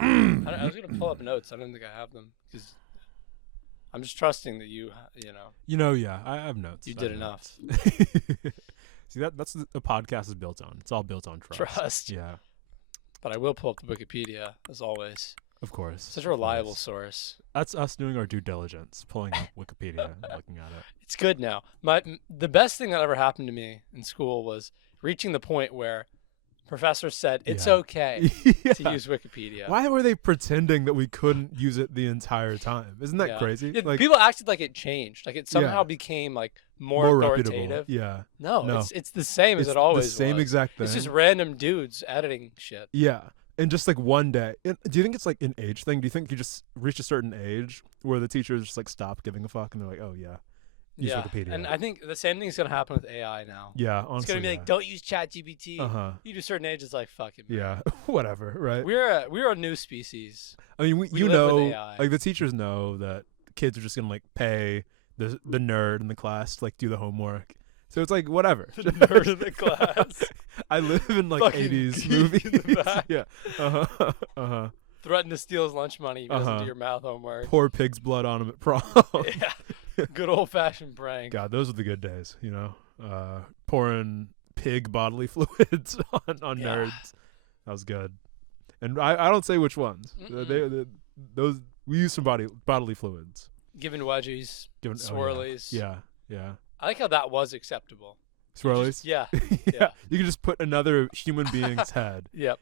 I was gonna pull up notes. I don't think I have them because I'm just trusting that Yeah, I have notes. you did enough. See, that's what a podcast is built on. It's all built on trust. Trust. Yeah, But I will pull up the Wikipedia as always. of course. Such a reliable source. That's us doing our due diligence, pulling up Wikipedia and looking at it. It's good now. The best thing that ever happened to me in school was reaching the point where professors said it's okay to use Wikipedia. Why were they pretending that we couldn't use it the entire time? Isn't that crazy? Yeah, people acted like it changed. Like it somehow became like more authoritative. Reputable. Yeah. No, it's the same as it always was. The same exact thing. It's just random dudes editing shit. Yeah. And just like one day, do you think it's like an age thing? Do you think you just reach a certain age where the teachers just like stop giving a fuck and they're like, oh yeah, use Wikipedia. And I think the same thing's gonna happen with AI now. Yeah, honestly, it's gonna be like, don't use ChatGPT. You do a certain age, it's like, fuck it, man. Yeah, whatever, right? We're a new species. I mean, we live with AI. like the teachers know that kids are just gonna like pay the nerd in the class to like do the homework. So it's like whatever. The nerd in the class. I live in like Fucking 80s geek movies. in the back. Yeah. Threaten to steal his lunch money if he doesn't do your math homework. Pour pig's blood on him at prom. Yeah. Good old fashioned prank. God, those are the good days, pouring pig bodily fluids on nerds. That was good. And I don't say which ones. Those we use some bodily fluids. Giving wedgies, swirlies. Yeah. I like how that was acceptable. Swirlies? Yeah. You can just put another human being's head Yep.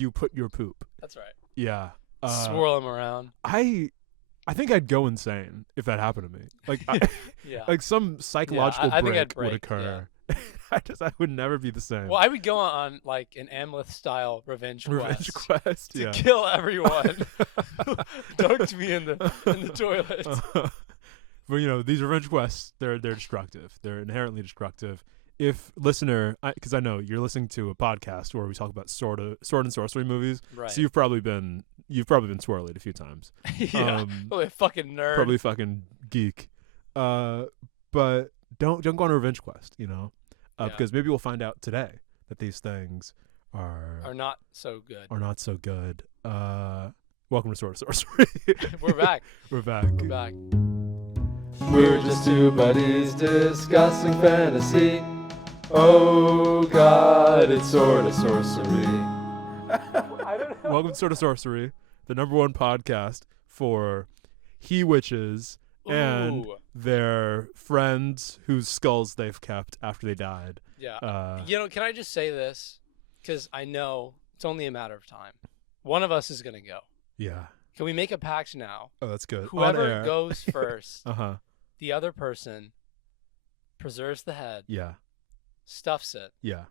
you put your poop. That's right. Yeah. Swirl them around. I think I'd go insane if that happened to me. Like, like some psychological break would occur. Yeah. I would never be the same. Well, I would go on like an Hamlet style revenge quest to kill everyone. Dunked me in the toilet. But these revenge quests, they're destructive. They're inherently destructive. If listener, because I know you're listening to a podcast where we talk about sword and sorcery movies, right. So you've probably been swirled a few times. Yeah, probably a fucking nerd. Probably a fucking geek. But don't go on a revenge quest, because maybe we'll find out today that these things are not so good. Welcome to Sorta Sorcery. We're back. We're back. We're just two buddies discussing fantasy. Oh God, it's Sorta Sorcery. Welcome to Sorta Sorcery, the #1 podcast for he-witches and their friends whose skulls they've kept after they died. Yeah. Can I just say this? Because I know it's only a matter of time. One of us is going to go. Yeah. Can we make a pact now? Oh, that's good. Whoever goes first, the other person preserves the head. Yeah. Stuffs it. Yeah.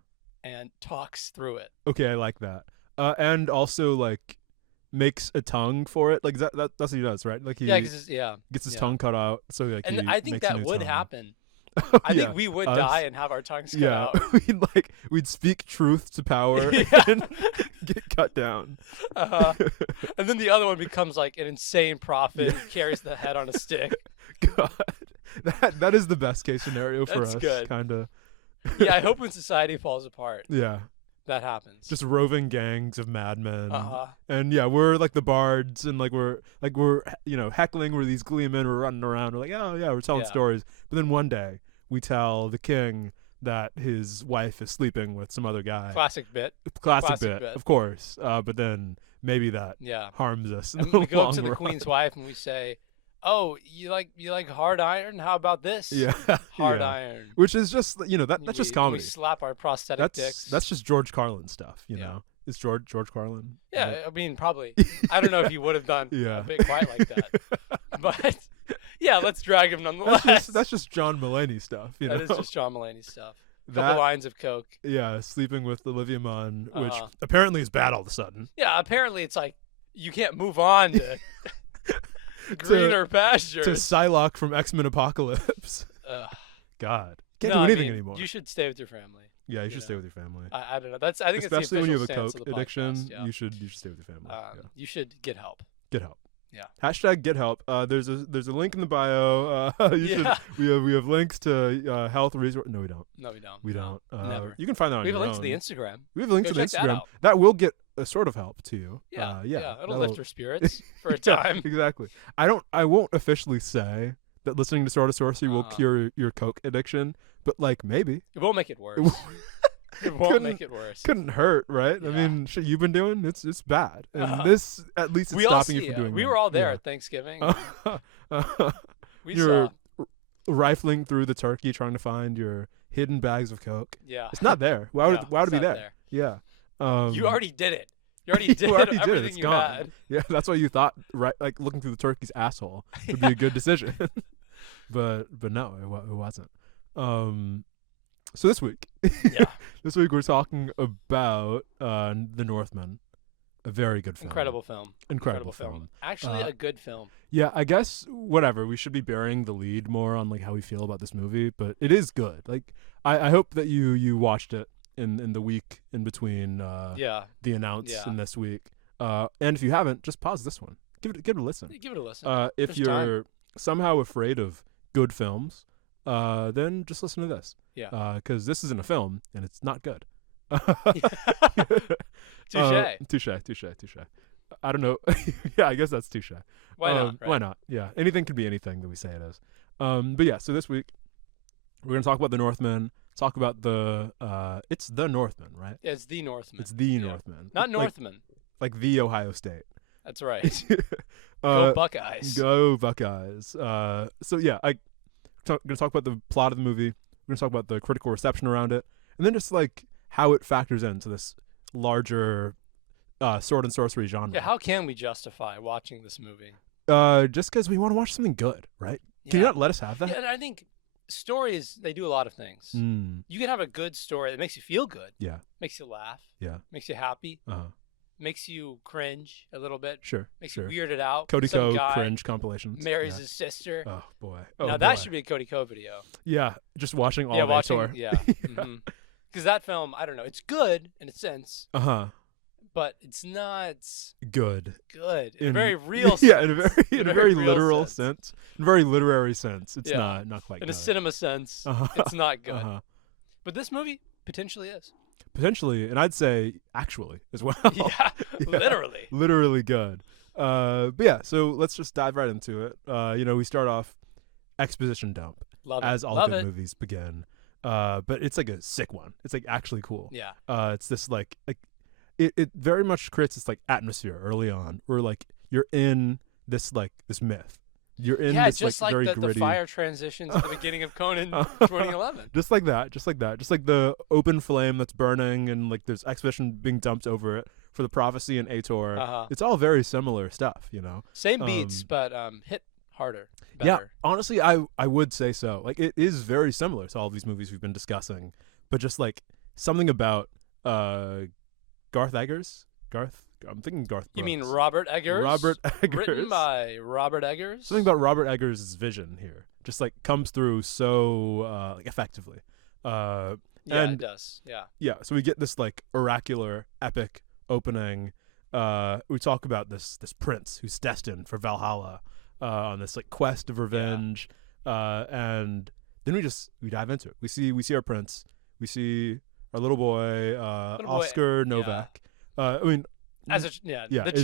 And talks through it. Okay, I like that. And also like makes a tongue for it. Like that's what he does, right? Like he gets his tongue cut out. So like, and I think that would happen. I think we would die and have our tongues cut out. We'd speak truth to power and get cut down. And then the other one becomes like an insane prophet who carries the head on a stick. God, that is the best case scenario for us. Good. Kind of. Yeah, I hope when society falls apart. Yeah. That happens. Just roving gangs of madmen. And we're like the bards, and we're heckling. We're these glee men. We're running around. We're like, oh yeah, we're telling stories. But then one day we tell the king that his wife is sleeping with some other guy. Classic bit, of course. But then maybe that harms us. And we go up to the queen's wife and we say, "Oh, you like hard iron? How about this? Yeah, hard iron." Which is just that's just comedy. We slap our prosthetic dicks. That's just George Carlin stuff, you know. It's George Carlin. Yeah, right? I mean probably. I don't know if he would have done a bit quite like that, but yeah, let's drag him nonetheless. That's just John Mulaney stuff. That is just John Mulaney stuff. Couple lines of coke. Yeah, sleeping with Olivia Munn, which apparently is bad all of a sudden. Yeah, apparently it's like you can't move on to greener pastures. To Psylocke from X-Men Apocalypse. God, can't do anything anymore. You should stay with your family. Yeah, you should stay with your family. I don't know. I think especially it's the when you have a stance coke of the addiction. podcast, You should stay with your family. You should get help. Get help. Yeah. Hashtag get help. There's a link in the bio. We have links to health resource. No, we don't. No, we don't. We don't. Never. You can find that on We have your a link own. to the Instagram. We have a link Go to the check that Instagram. out. That will get a sort of help to you. Yeah. It'll that'll lift your spirits for a time. Exactly. I won't officially say that listening to Sorta Sorcery will cure your Coke addiction, but like maybe. It won't make it worse. It won't make it worse. Couldn't hurt, right? Yeah. I mean, shit you've been doing, it's bad. And this at least is stopping you from doing We that. were all there at Thanksgiving. We You're saw. rifling through the turkey trying to find your hidden bags of Coke. Yeah. It's not there. Why would it be there? Yeah. You already did it. You already did everything It's you gone. had. Yeah, that's why you thought like looking through the turkey's asshole would be a good decision. but no, it wasn't. So this week, this week we're talking about The Northman, a very good film. Incredible film. Incredible film. Actually, a good film. Yeah, I guess whatever. We should be bearing the lead more on like how we feel about this movie, but it is good. Like I hope that you watched it in the week in between the announce and this week. And if you haven't, just pause this one. Give it a listen. Give it a listen. If There's you're somehow afraid of good films, then just listen to this. Yeah. Because this isn't a film and it's not good. Touche. Touche. I don't know. Yeah, I guess that's touche. Why not? Right? Why not? Yeah. Anything could be anything that we say it is. But yeah, so this week we're gonna talk about The Northman. Talk about it's The Northman, right? Yeah, it's The Northman. It's The Northman. Not Northman. Like the Ohio State. That's right. Go Buckeyes. Go Buckeyes. So yeah, I'm gonna talk about the plot of the movie. We're gonna talk about the critical reception around it, and then just like how it factors into this larger sword and sorcery genre. Yeah, how can we justify watching this movie? Just because we want to watch something good, right? Can you not let us have that? Yeah, and I think stories, they do a lot of things. You can have a good story that makes you feel good. Yeah. Makes you laugh. Yeah. Makes you happy. Uh-huh. Makes you cringe a little bit. Sure. Makes you weirded out. Cody Some Co guy cringe compilations. marries his sister. Oh boy. Now that should be a Cody Co video. Yeah, just watching all of Tour. Yeah. Because that film, I don't know, it's good in a sense. But it's not good. Good. In a very real sense. Yeah, in a very real literal sense. In a very literary sense. It's not quite good. In a cinema sense, it's not good. But this movie potentially is. Potentially, and I'd say actually as well. Yeah, literally. Literally good. But yeah, so let's just dive right into it. We start off exposition dump. Love it. As all good movies begin. But it's like a sick one. It's like actually cool. Yeah. It's this like it very much creates this like atmosphere early on where like you're in this myth. You're in this just like very the gritty fire transitions at the beginning of Conan 2011. Just like that. Just like the open flame that's burning and like there's exposition being dumped over it for the prophecy and Ator. It's all very similar stuff, Same beats, but hit harder. Better. Yeah, honestly, I would say so. Like it is very similar to all these movies we've been discussing, but just like something about Garth Eggers. I'm thinking Garth Brooks. You mean Robert Eggers? Robert Eggers. Written by Robert Eggers? Something about Robert Eggers' vision here just like comes through so effectively. Yeah, and it does. Yeah. Yeah, so we get this like oracular epic opening. We talk about this prince who's destined for Valhalla on this like quest of revenge. And then we dive into it. We see our prince. We see our little boy, Oscar Novak. I mean, the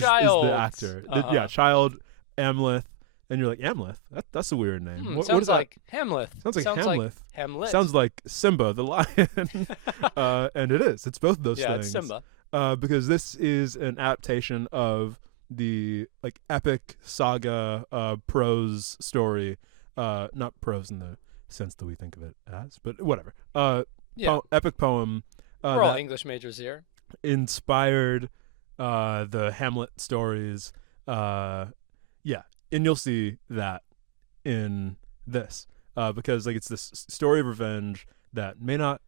child is the actor. Child Amleth, and you're like Amleth. That's a weird name. What sounds is that? like Hamlet. Sounds like Hamlet. Like Hamlet. Sounds like Simba the lion. And it is. It's both of those things. Yeah, it's Simba. Because this is an adaptation of the like epic saga prose story. Not prose in the sense that we think of it as, but whatever. Epic poem. We're all English majors here. Inspired the Hamlet stories. And you'll see that in this because like it's this story of revenge that may not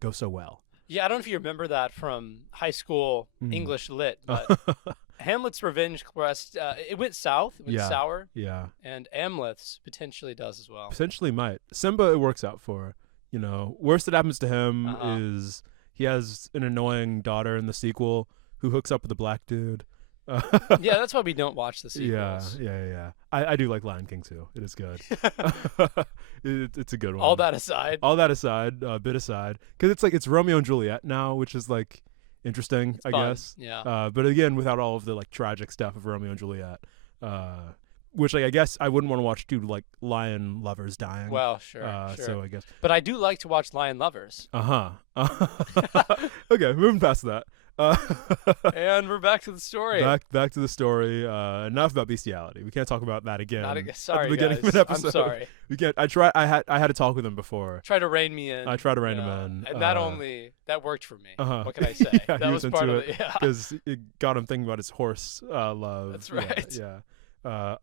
go so well. Yeah, I don't know if you remember that from high school English lit, but Hamlet's revenge quest, it went south, it went sour. Yeah. And Amleth's potentially does as well. Potentially might. Simba it works out for. Worst that happens to him is he has an annoying daughter in the sequel who hooks up with a black dude. Yeah, that's why we don't watch the sequels. Yeah. I do like Lion King too. It is good. It's a good one. All that aside, bit aside, because it's Romeo and Juliet now, which is like interesting, I fun. guess. Yeah. But again, without all of the like tragic stuff of Romeo and Juliet, which like I guess I wouldn't want to watch two like lion lovers dying. Well, sure. So I guess. But I do like to watch lion lovers. Okay, moving past that. And we're back to the story. Back to the story. Enough about bestiality. We can't talk about that again. Sorry, at the beginning guys. of an episode. I'm sorry. We can't. I had to talk with him before. Try to rein me in. I tried to rein him in. And that worked for me. What can I say? Yeah, that was part of it. Because it got him thinking about his horse love. That's right. Yeah.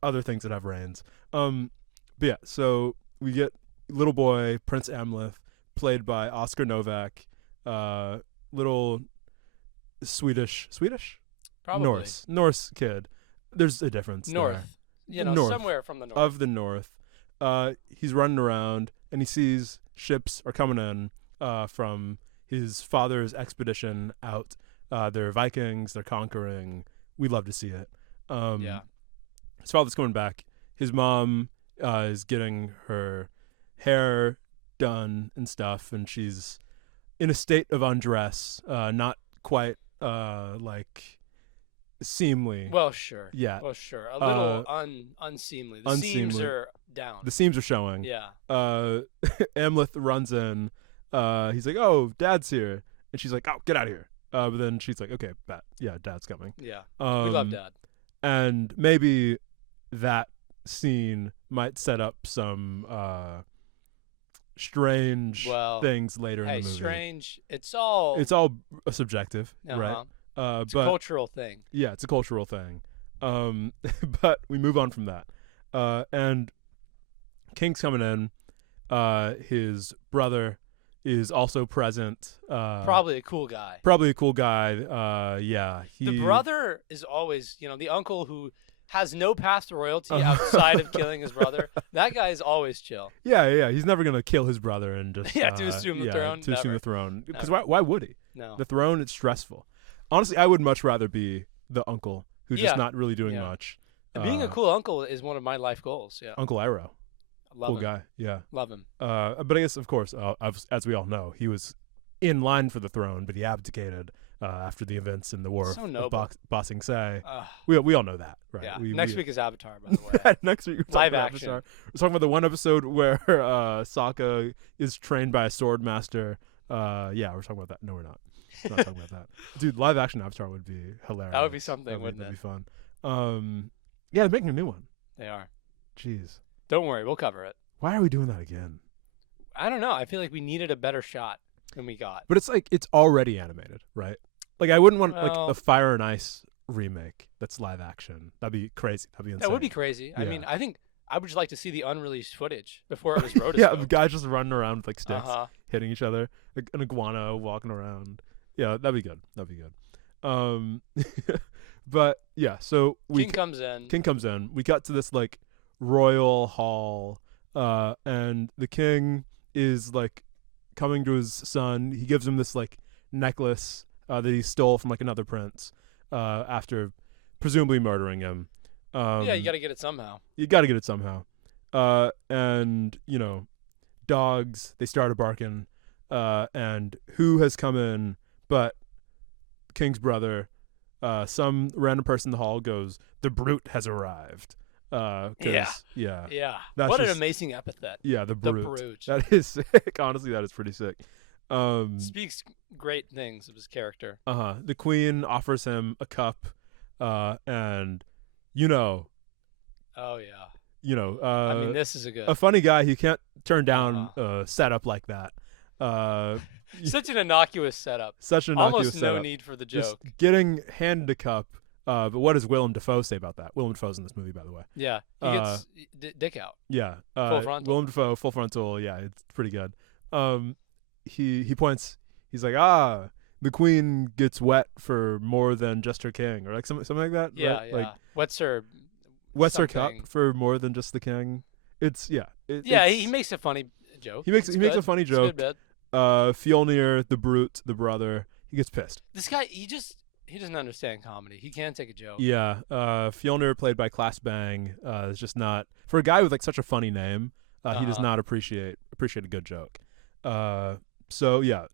Other things that have reins. But yeah, so we get little boy Prince Amleth, played by Oscar Novak, little Swedish, Probably. Norse kid. There's a difference. North. There. North. Somewhere from the north. Of the north. He's running around and he sees ships are coming in from his father's expedition out. They're Vikings. They're conquering. We love to see it. His father's coming back. His mom is getting her hair done and stuff, and she's in a state of undress, not quite like seemly. Well, sure. Yeah. Well, sure. A little unseemly. The seams are down. The seams are showing. Yeah. Amleth runs in. He's like, "Oh, Dad's here," and she's like, "Oh, get out of here." But then she's like, "Okay, yeah, Dad's coming." Yeah. We love Dad. And maybe that scene might set up some strange things later in the movie. Strange. It's all subjective, right? It's a cultural thing. Yeah, it's a cultural thing. But we move on from that. And King's coming in. His brother is also present. Probably a cool guy. Yeah. The brother is always, the uncle who has no path to royalty outside of killing his brother. That guy is always chill. Yeah. He's never gonna kill his brother and just to assume the throne. Assume the throne. Because why would he? No. The throne, it's stressful. Honestly, I would much rather be the uncle who's just not really doing much. Being a cool uncle is one of my life goals. Yeah. Uncle Iroh. Love cool him. Guy. Yeah. Love him. But I guess, of course, as we all know, he was in line for the throne, but he abdicated after the events in the War of Ba Sing Se. We all know that, right? Yeah. Next week is Avatar, by the way. Next week, we're live action. Avatar. We're talking about the one episode where Sokka is trained by a sword master. Yeah, we're talking about that. No, we're not. We're not talking about that. Dude, live action Avatar would be hilarious. That would be something, wouldn't it? That'd be fun. Yeah, they're making a new one. They are. Jeez. Don't worry, we'll cover it. Why are we doing that again? I don't know. I feel like we needed a better shot than we got. But it's like it's already animated, right? Like I wouldn't want like a Fire and Ice remake that's live action. That'd be crazy. That'd be insane. That would be crazy. Yeah. I mean, I think I would just like to see the unrushed footage before it was rotoscoped. Yeah, guys just running around with like sticks, hitting each other, like an iguana walking around. Yeah, that'd be good. But yeah, so King comes in. King comes in. We got to this like royal hall, and the king is like coming to his son. He gives him this like necklace that he stole from like another prince after presumably murdering him. Yeah, you got to get it somehow. And dogs, they started barking, and who has come in but King's brother? Some random person in the hall goes, "The brute has arrived." Yeah. What an amazing epithet. Yeah, the brute. The brute. That is sick. Honestly, that is pretty sick. Speaks great things of his character. The queen offers him a cup, and Oh yeah. I mean, this is a funny guy. He can't turn down a setup like that. Such an innocuous setup. Almost no need for the joke. Just getting handed a cup. But what does Willem Dafoe say about that? Willem Dafoe's in this movie, by the way. Yeah, he gets dick out. Yeah, full frontal. Willem Dafoe, full frontal. Yeah, it's pretty good. He points. He's like, the queen gets wet for more than just her king, or like something like that. Yeah, right? yeah. Like, wet's her cup for more than just the king. It's he makes a funny joke. He makes a funny joke. It's a good bit. Fjolnir, the brute, the brother, he gets pissed. This guy, he just he doesn't understand comedy. He can't take a joke. Yeah, Fjolnir, played by Claes Bang, is just not, for a guy with like such a funny name. He does not appreciate a good joke. So yeah,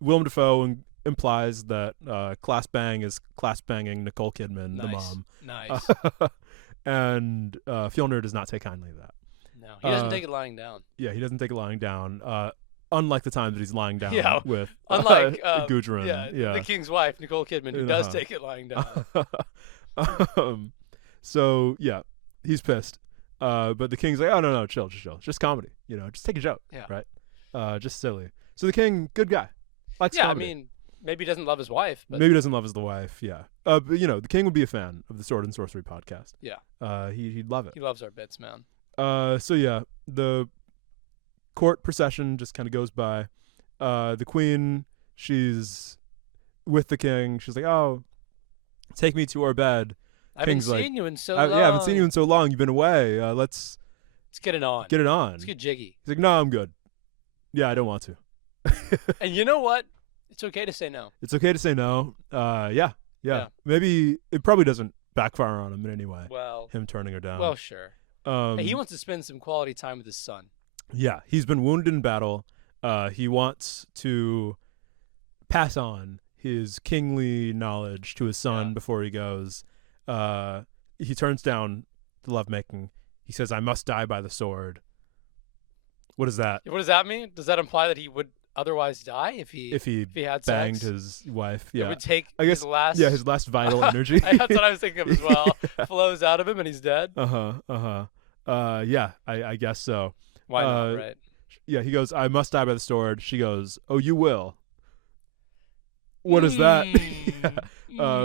Willem Dafoe implies that Claes Bang is class banging Nicole Kidman, the mom. Nice. And Fjolnir does not take kindly to that. No, he doesn't take it lying down. Yeah, he doesn't take it lying down. Unlike the times that he's lying down with unlike Gudrun. The king's wife, Nicole Kidman, who does take it lying down. So yeah, he's pissed. But the king's like, oh no, chill, it's just comedy. Just take a joke. Yeah. Right. Just silly. So the king, good guy. Likes comedy. I mean, maybe he doesn't love his wife. But maybe he doesn't love his wife. Yeah. But the king would be a fan of the Sword and Sorcery podcast. Yeah. He'd love it. He loves our bits, man. So yeah, the court procession just kind of goes by. The queen, she's with the king. She's like, oh, take me to our bed. I haven't seen you in so long. Yeah, I haven't seen you in so long. You've been away. Let's get it on. Let's get jiggy. He's like, no, I'm good. Yeah, I don't want to. And you know what? It's okay to say no. It's okay to say no. Yeah. Maybe it probably doesn't backfire on him in any way. Well, him turning her down. Well, sure. Hey, he wants to spend some quality time with his son. Yeah, he's been wounded in battle. He wants to pass on his kingly knowledge to his son before he goes. He turns down the lovemaking. He says, I must die by the sword. What is that? What does that mean? Does that imply that he would otherwise die if he had banged sex? his wife? Yeah. It would take his last vital energy. That's what I was thinking of as well. Flows out of him and he's dead. Yeah, I guess so. Why not, right? Yeah, he goes, I must die by the sword. She goes, oh, you will. What is that?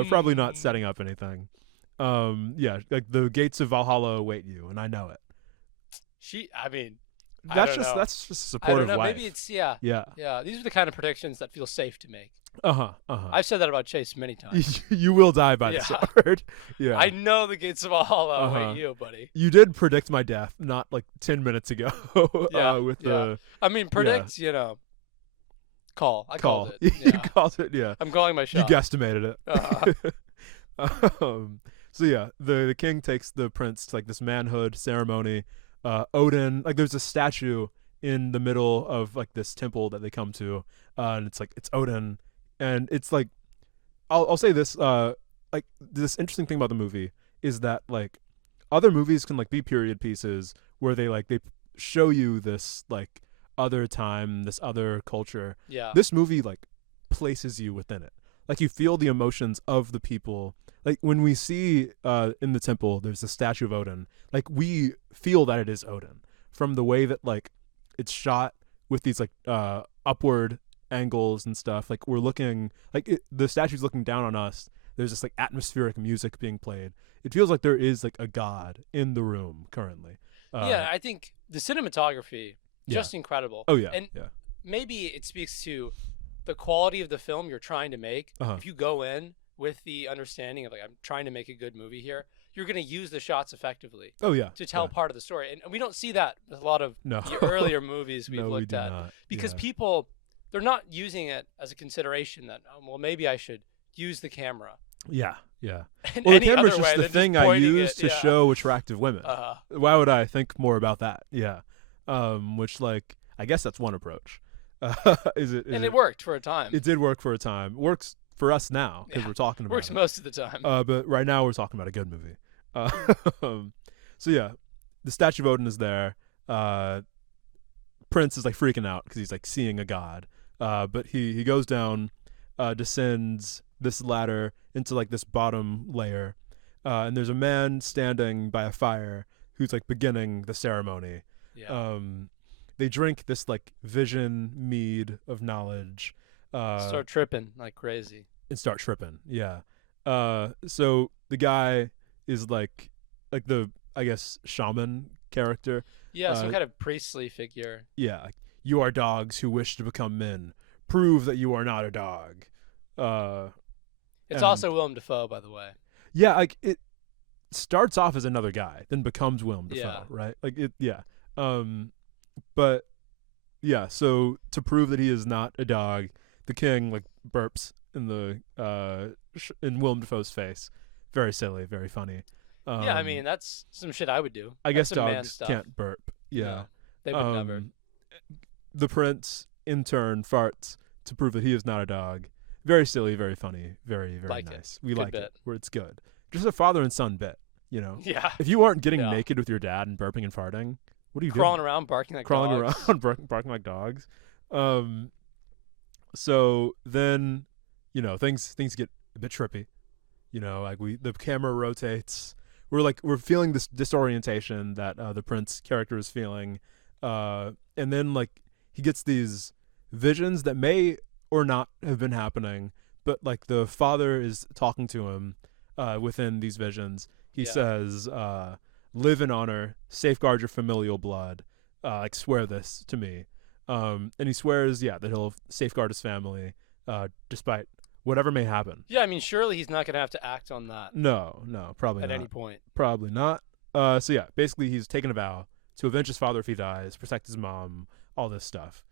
Probably not setting up anything. Yeah, like the gates of Valhalla await you, and I know it. That's just a supportive wife. Maybe it's yeah. These are the kind of predictions that feel safe to make. I've said that about Chase many times. You will die by the sword. Yeah. I know the gates of Valhalla await you, buddy. You did predict my death not like 10 minutes ago. Predict, call. I called it. You called it, yeah. I'm calling my shot. You guesstimated it. So yeah, the king takes the prince to like this manhood ceremony. Odin, like there's a statue in the middle of like this temple that they come to, and it's Odin, and it's like, I'll say this, like this interesting thing about the movie is that like other movies can like be period pieces where they show you this like other time, this other culture. Yeah. This movie like places you within it. Like you feel the emotions of the people. Like when we see in the temple, there's a statue of Odin. Like we feel that it is Odin from the way that like it's shot with these like upward angles and stuff. Like we're looking like the statue's looking down on us. There's this like atmospheric music being played. It feels like there is like a god in the room currently. I think the cinematography just incredible. Oh yeah, and maybe it speaks to the quality of the film you're trying to make. If you go in with the understanding of like, I'm trying to make a good movie here, you're going to use the shots effectively. Oh yeah, to tell part of the story, and we don't see that with a lot of the earlier movies we've looked at because people, they're not using it as a consideration that maybe I should use the camera. Yeah. Well, the camera's just the thing I use to show attractive women. Why would I think more about that? Yeah. Which like I guess that's one approach. It worked for a time. It did work for a time. Works for us now because we're talking about works most of the time. But right now we're talking about a good movie. So yeah, the statue of Odin is there. Prince is like freaking out because he's like seeing a god. But he goes down, descends this ladder into like this bottom layer, and there's a man standing by a fire who's like beginning the ceremony. Yeah. They drink this like vision mead of knowledge. Start tripping like crazy. And start tripping, yeah. So the guy is like the, I guess, shaman character. Yeah, some kind of priestly figure. Yeah, like, you are dogs who wish to become men. Prove that you are not a dog. It's also Willem Dafoe, by the way. Yeah, like it starts off as another guy, then becomes Willem Dafoe, right? Like it, yeah. But yeah, so to prove that he is not a dog, the king like burps in the in Willem Dafoe's face. Very silly, very funny. Yeah, I mean, that's some shit I would do. I guess That's some man dogs stuff. can't burp. Yeah. No, they would never. The prince, in turn, farts to prove that he is not a dog. Very silly, very funny, very, very Like nice. it. We Good like bit. it. Where it's good. Just a father and son bit, you know? Yeah. If you aren't getting Yeah. naked with your dad and burping and farting, what are you Crawling doing? around, barking like Crawling dogs. around, barking like dogs. So then, you know, things get a bit trippy. You know, like the camera rotates. We're feeling this disorientation that the prince character is feeling, and then like he gets these visions that may or not have been happening, but like the father is talking to him within these visions. He says, "Live in honor, safeguard your familial blood. Like swear this to me." And he swears, that he'll safeguard his family, despite whatever may happen. Yeah, I mean, surely he's not going to have to act on that No, probably at not. any point. Probably not. So yeah, basically he's taken a vow to avenge his father if he dies, protect his mom, all this stuff.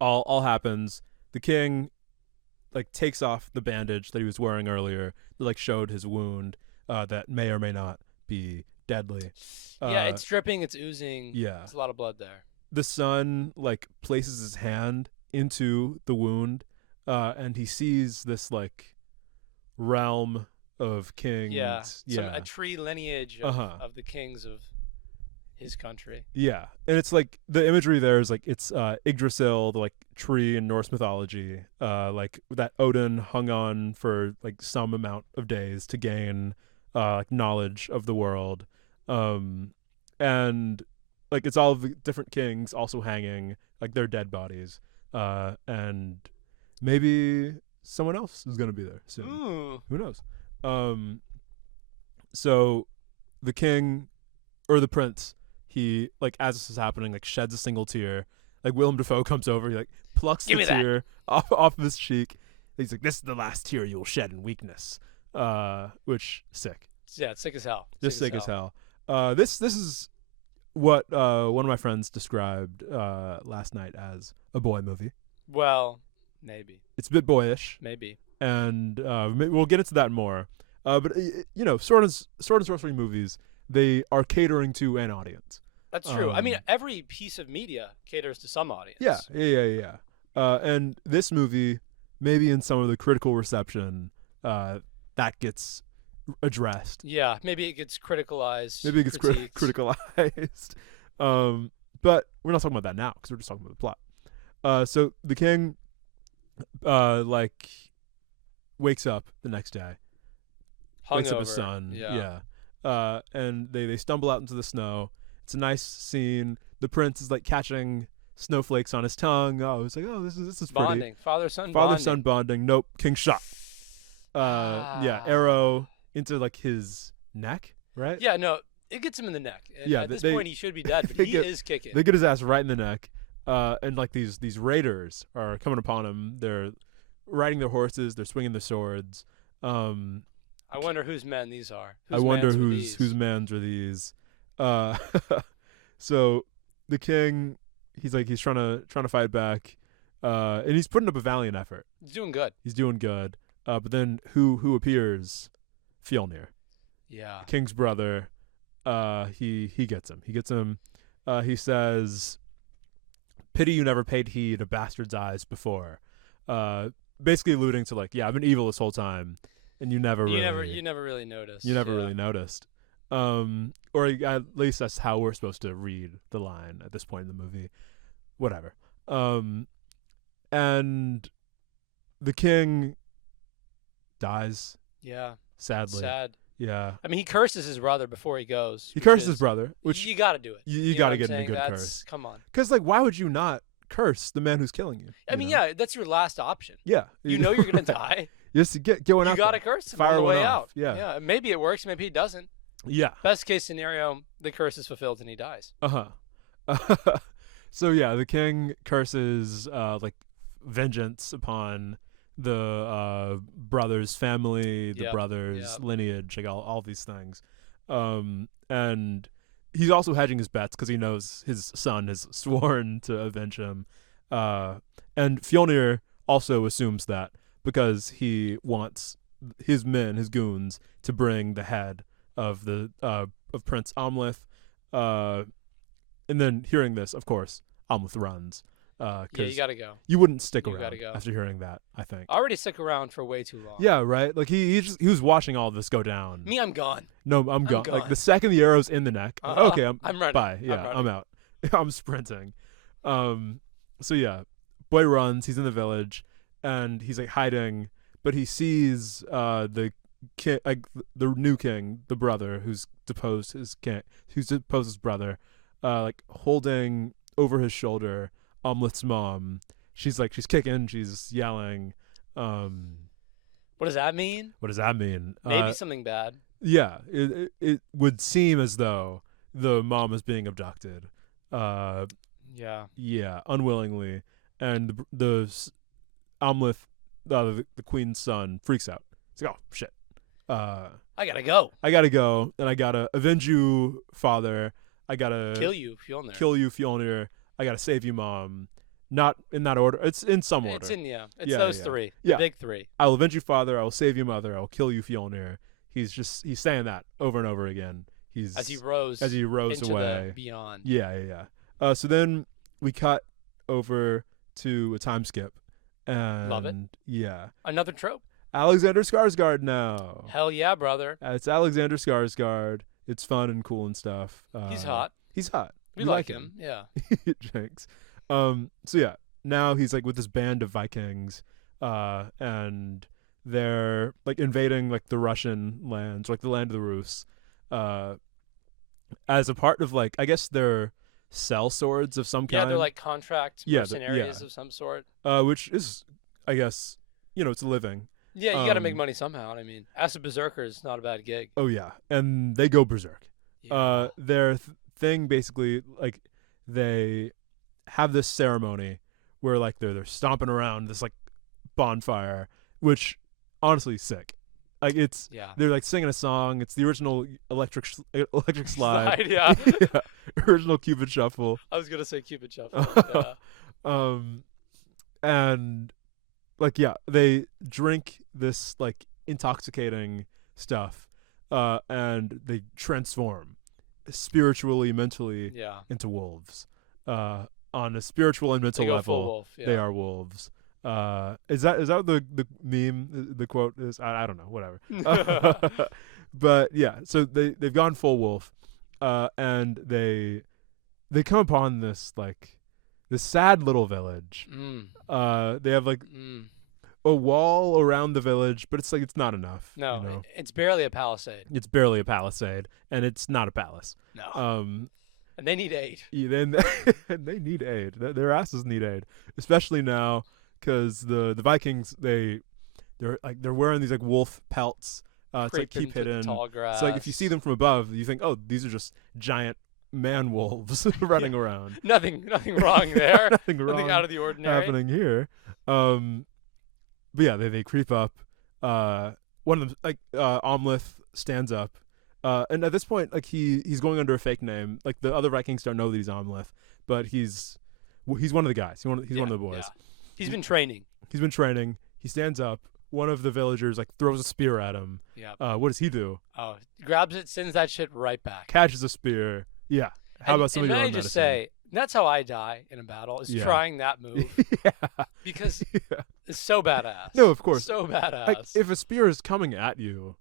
All happens. The king like takes off the bandage that he was wearing earlier that like showed his wound that may or may not be deadly. Yeah, it's dripping, it's oozing. Yeah. There's a lot of blood there. The son like places his hand into the wound, and he sees this like realm of kings. Yeah, a tree lineage of the kings of his country. Yeah, and it's like the imagery there is like it's Yggdrasil, the like tree in Norse mythology, like that Odin hung on for like some amount of days to gain like knowledge of the world, and like it's all of the different kings also hanging like their dead bodies, and maybe someone else is gonna be there soon. Ooh. Who knows? So the king or the prince, he like as this is happening, like sheds a single tear. Like Willem Dafoe comes over, he like plucks the tear off of his cheek. He's like, "This is the last tear you will shed in weakness," which sick. Yeah, it's sick as hell. Just sick as hell. This is what one of my friends described last night as a boy movie. Well, maybe. It's a bit boyish. Maybe. And we'll get into that more. But you know, Sword and Sorcery movies, they are catering to an audience. That's true. I mean, every piece of media caters to some audience. Yeah. And this movie, maybe in some of the critical reception, that gets addressed. Yeah, maybe it gets criticalized. Maybe it gets criticalized. But we're not talking about that now because we're just talking about the plot. So the king, like, wakes up the next day. Wakes up his son. Yeah. And they stumble out into the snow. It's a nice scene. The prince is like catching snowflakes on his tongue. Oh, it's like, oh, this is bonding. pretty. Father-son bonding. Nope. King shot. Arrow into like his neck, right? Yeah, no, it gets him in the neck. And Yeah, at this they- point he should be dead, but he is kicking. They get his ass right in the neck. And like these raiders are coming upon him. They're riding their horses. They're swinging their swords. I wonder whose men these are. I wonder whose mans are these. So the king, he's trying to fight back, and he's putting up a valiant effort. He's doing good. He's doing good. But then who appears? Fjolnir, Yeah. King's brother. He gets him. He says, "Pity you never paid heed a bastard's eyes before." Basically alluding to like, yeah, I've been evil this whole time, and you never really noticed. You never really noticed. Or at least that's how we're supposed to read the line at this point in the movie. Whatever. And the king dies. Yeah. Sadly. Sad. Yeah. I mean, he curses his brother before he goes. He curses his brother, which you got to do it. You got to get him a good curse. Come on. Because like, why would you not curse the man who's killing you? I mean, yeah, that's your last option. Yeah. You know you're gonna die. Just get one out. You gotta curse him Fire on the one way off. out. Yeah. Yeah. Maybe it works. Maybe it doesn't. Yeah. Best case scenario, the curse is fulfilled and he dies. So yeah, the king curses like vengeance upon the brother's family, the brother's lineage, like all these things. And he's also hedging his bets because he knows his son has sworn to avenge him. And Fjolnir also assumes that because he wants his men, his goons, to bring the head of the of Prince Amleth. And then hearing this, of course, Amleth runs. Yeah, you gotta go. You wouldn't stick You around gotta go. after hearing that, I think. I already stuck around for way too long. Yeah, right? Like, he was watching all of this go down. Me, I'm gone. No, I'm gone. Like, the second the arrow's in the neck, okay, I'm running. bye. Yeah, I'm I'm out. I'm sprinting. So yeah, boy runs. He's in the village, and he's like hiding, but he sees the king, like the new king, the brother who's deposed his brother, like holding over his shoulder Amleth's mom. She's kicking, she's yelling. What does that mean? What does that mean? Maybe something bad. Yeah, it would seem as though the mom is being abducted. Yeah, unwillingly, and the Amleth, the queen's son, freaks out. He's like, oh shit. I gotta go, and I gotta avenge you, father. I gotta kill you, Fjolnir. Fjolnir. I gotta save you, mom. Not in that order. It's in some order. It's those three. Yeah. The big three. I will avenge you, father. I will save you, mother. I will kill you, Fjolnir. He's saying that over and over again. As he rows into away. The beyond. Yeah. So then we cut over to a time skip. And love it. Yeah. Another trope. Alexander Skarsgård now. Hell yeah, brother. It's Alexander Skarsgård. It's fun and cool and stuff. He's hot. We like him. Yeah. Jinx. So yeah, now he's like with this band of Vikings, and they're like invading like the Russian lands, like the land of the Rus, as a part of like, I guess they're sell swords of some kind. Yeah, they're like contract mercenaries of some sort. Which is, I guess, it's a living. Yeah, you got to make money somehow. I mean, as a berserker is not a bad gig. Oh yeah, and they go berserk. Yeah. Their thing basically, like, they have this ceremony where like they're stomping around this like bonfire, which honestly is sick. Like they're like singing a song. It's the original electric slide. Yeah. Yeah. Original Cupid Shuffle. I was gonna say Cupid Shuffle. Yeah. And like, yeah, they drink this like intoxicating stuff, and they transform spiritually, mentally, into wolves. On a spiritual and mental level, wolf, they are wolves. Is that the meme? The quote is, I don't know, whatever. But yeah, so they've gone full wolf, and they come upon this sad little village. They have like a wall around the village, but it's not enough. No, it's barely a palisade. It's barely a palisade, and it's not a palace. No. And they need aid. Yeah, they need aid. Their asses need aid, especially now, because the Vikings they're wearing these like wolf pelts to like keep hidden. Tall grass. So like if you see them from above, you think, oh, these are just giant man wolves running around. Nothing wrong there. Nothing wrong. Nothing out of the ordinary happening here. But yeah, they creep up. One of them, Amleth, stands up. And at this point, like he's going under a fake name. Like the other Vikings don't know that he's Amleth, but he's one of the guys. He's one of the boys. Yeah. He's been training. He stands up. One of the villagers like throws a spear at him. Yeah. What does he do? Oh, grabs it, sends that shit right back. Catches a spear. Yeah. How about some of your own medicine? Just say that's how I die in a battle is trying that move. Yeah. Because it's so badass. No, of course. So badass. Like, if a spear is coming at you,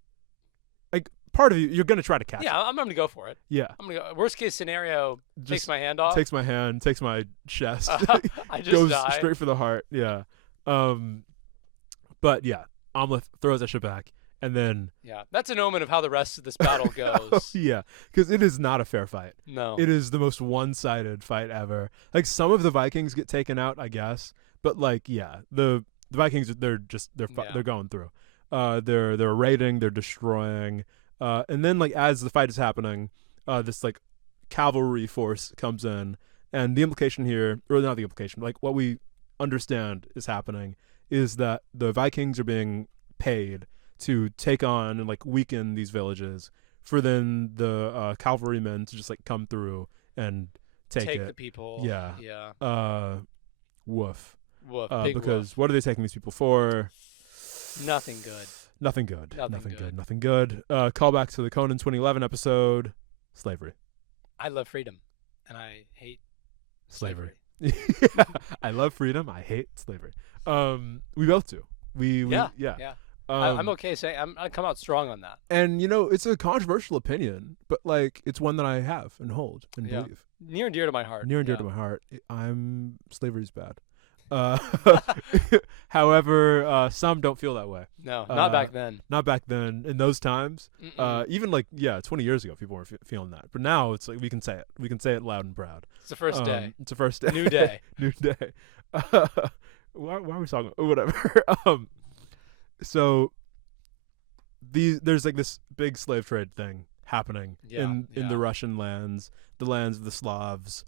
like part of you're gonna try to catch it. Yeah, I'm gonna go for it. Yeah. I'm gonna go. Worst case scenario, takes my hand off. Takes my hand, takes my chest. I just goes die. Straight for the heart. Yeah. But yeah, Amleth throws that shit back, and then that's an omen of how the rest of this battle goes. Yeah, because it is not a fair fight. No, it is the most one-sided fight ever. Like some of the Vikings get taken out, I guess, but like the Vikings they're going through. They're raiding, they're destroying, and then like as the fight is happening, this like cavalry force comes in, and the implication here, or not the implication, like what we understand is happening is that the Vikings are being paid to take on and like weaken these villages, for then the cavalrymen to just like come through and take the people. Yeah. Woof. Big because woof. what are they taking these people for? Nothing good. Nothing good. Nothing good. Nothing good. Callback to the Conan 2011 episode, slavery. I love freedom, and I hate Slavery. I love freedom. I hate slavery. We both do. Yeah. I'm Um, okay saying I come out strong on that. And it's a controversial opinion, but like it's one that I have and hold and Yeah. believe. Near and dear to my heart. Near and dear to my heart. Slavery's bad. However, some don't feel that way. No, not back then. Not back then. In those times, even 20 years ago, people were feeling that. But now it's like we can say it. We can say it loud and proud. It's the first day. It's the first day. New day. New day. Why are we talking? Whatever. So there's like this big slave trade thing happening in the Russian lands, the lands of the Slavs,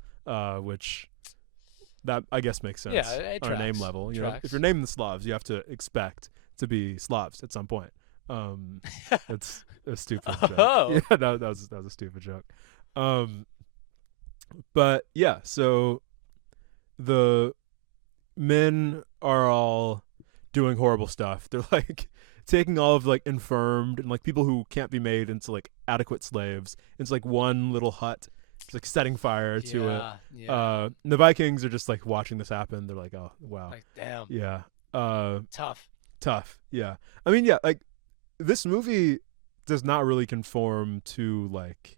which that I guess makes sense. Yeah, it on tracks. a name level. Tracks. If you're naming the Slavs, you have to expect to be Slavs at some point. It's a stupid joke. Oh. Yeah, that was a stupid joke. But yeah, so the men are all doing horrible stuff. They're like taking all of like infirmed and like people who can't be made into like adequate slaves into like one little hut. It's like setting fire to it. Yeah. The Vikings are just like watching this happen. They're like, oh wow. Like damn. Yeah. Tough. Yeah. I mean, yeah, like this movie does not really conform to like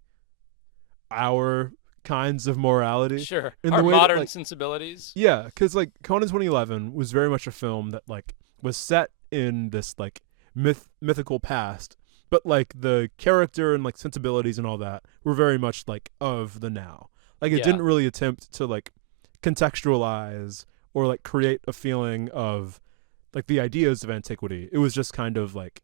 our kinds of morality. Sure. In Our the way that, modern like, sensibilities. Yeah, because like Conan 2011 was very much a film that like was set in this like mythical past, but like the character and like sensibilities and all that were very much like of the now. Like it didn't really attempt to like contextualize or like create a feeling of like the ideas of antiquity. It was just kind of like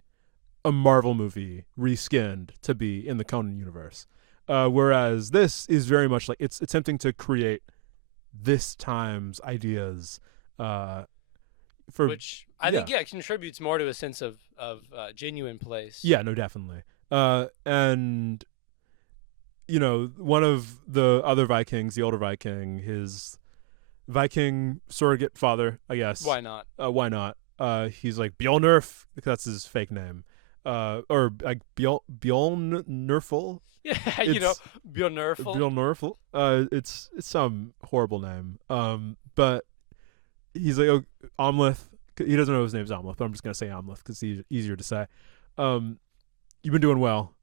a Marvel movie reskinned to be in the Conan universe. Whereas this is very much like it's attempting to create this time's ideas for which I think contributes more to a sense of genuine place. Yeah, no, definitely. And one of the other Vikings, the older Viking, his Viking surrogate father, I guess. Why not? Why not? He's like Bjornurf, that's his fake name. Or like Bjornurful. Yeah, Björkserkers. Bjornurful. It's some horrible name. But he's like Amleth. He doesn't know his name's Amleth, but I'm just gonna say Amleth because it's easier to say. You've been doing well.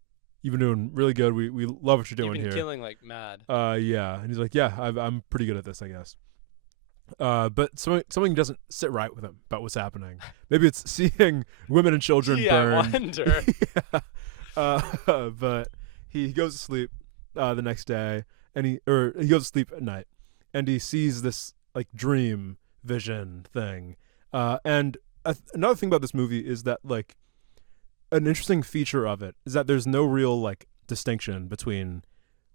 You've been doing really good. We love what you're doing here. You've been killing like mad. Yeah, and he's like, yeah, I'm pretty good at this, I guess. But something doesn't sit right with him about what's happening. Maybe it's seeing women and children burn. I wonder. Yeah. But he goes to sleep the next day, and he goes to sleep at night, and he sees this like dream vision thing. And another thing about this movie is that like an interesting feature of it is that there's no real like distinction between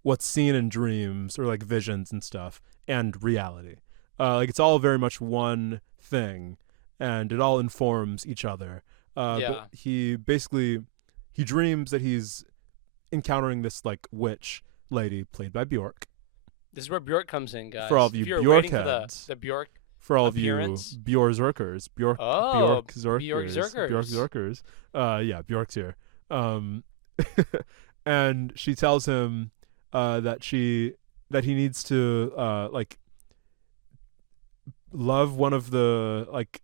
what's seen in dreams or like visions and stuff and reality. Like it's all very much one thing, and it all informs each other. But he dreams that he's encountering this like witch lady played by Björk. This is where Björk comes in, guys. For all of you Björk heads, the Björk. For all appearance? of you Björkserkers, Björkserkers. Yeah, Björk's here. And she tells him that he needs to like love one of the like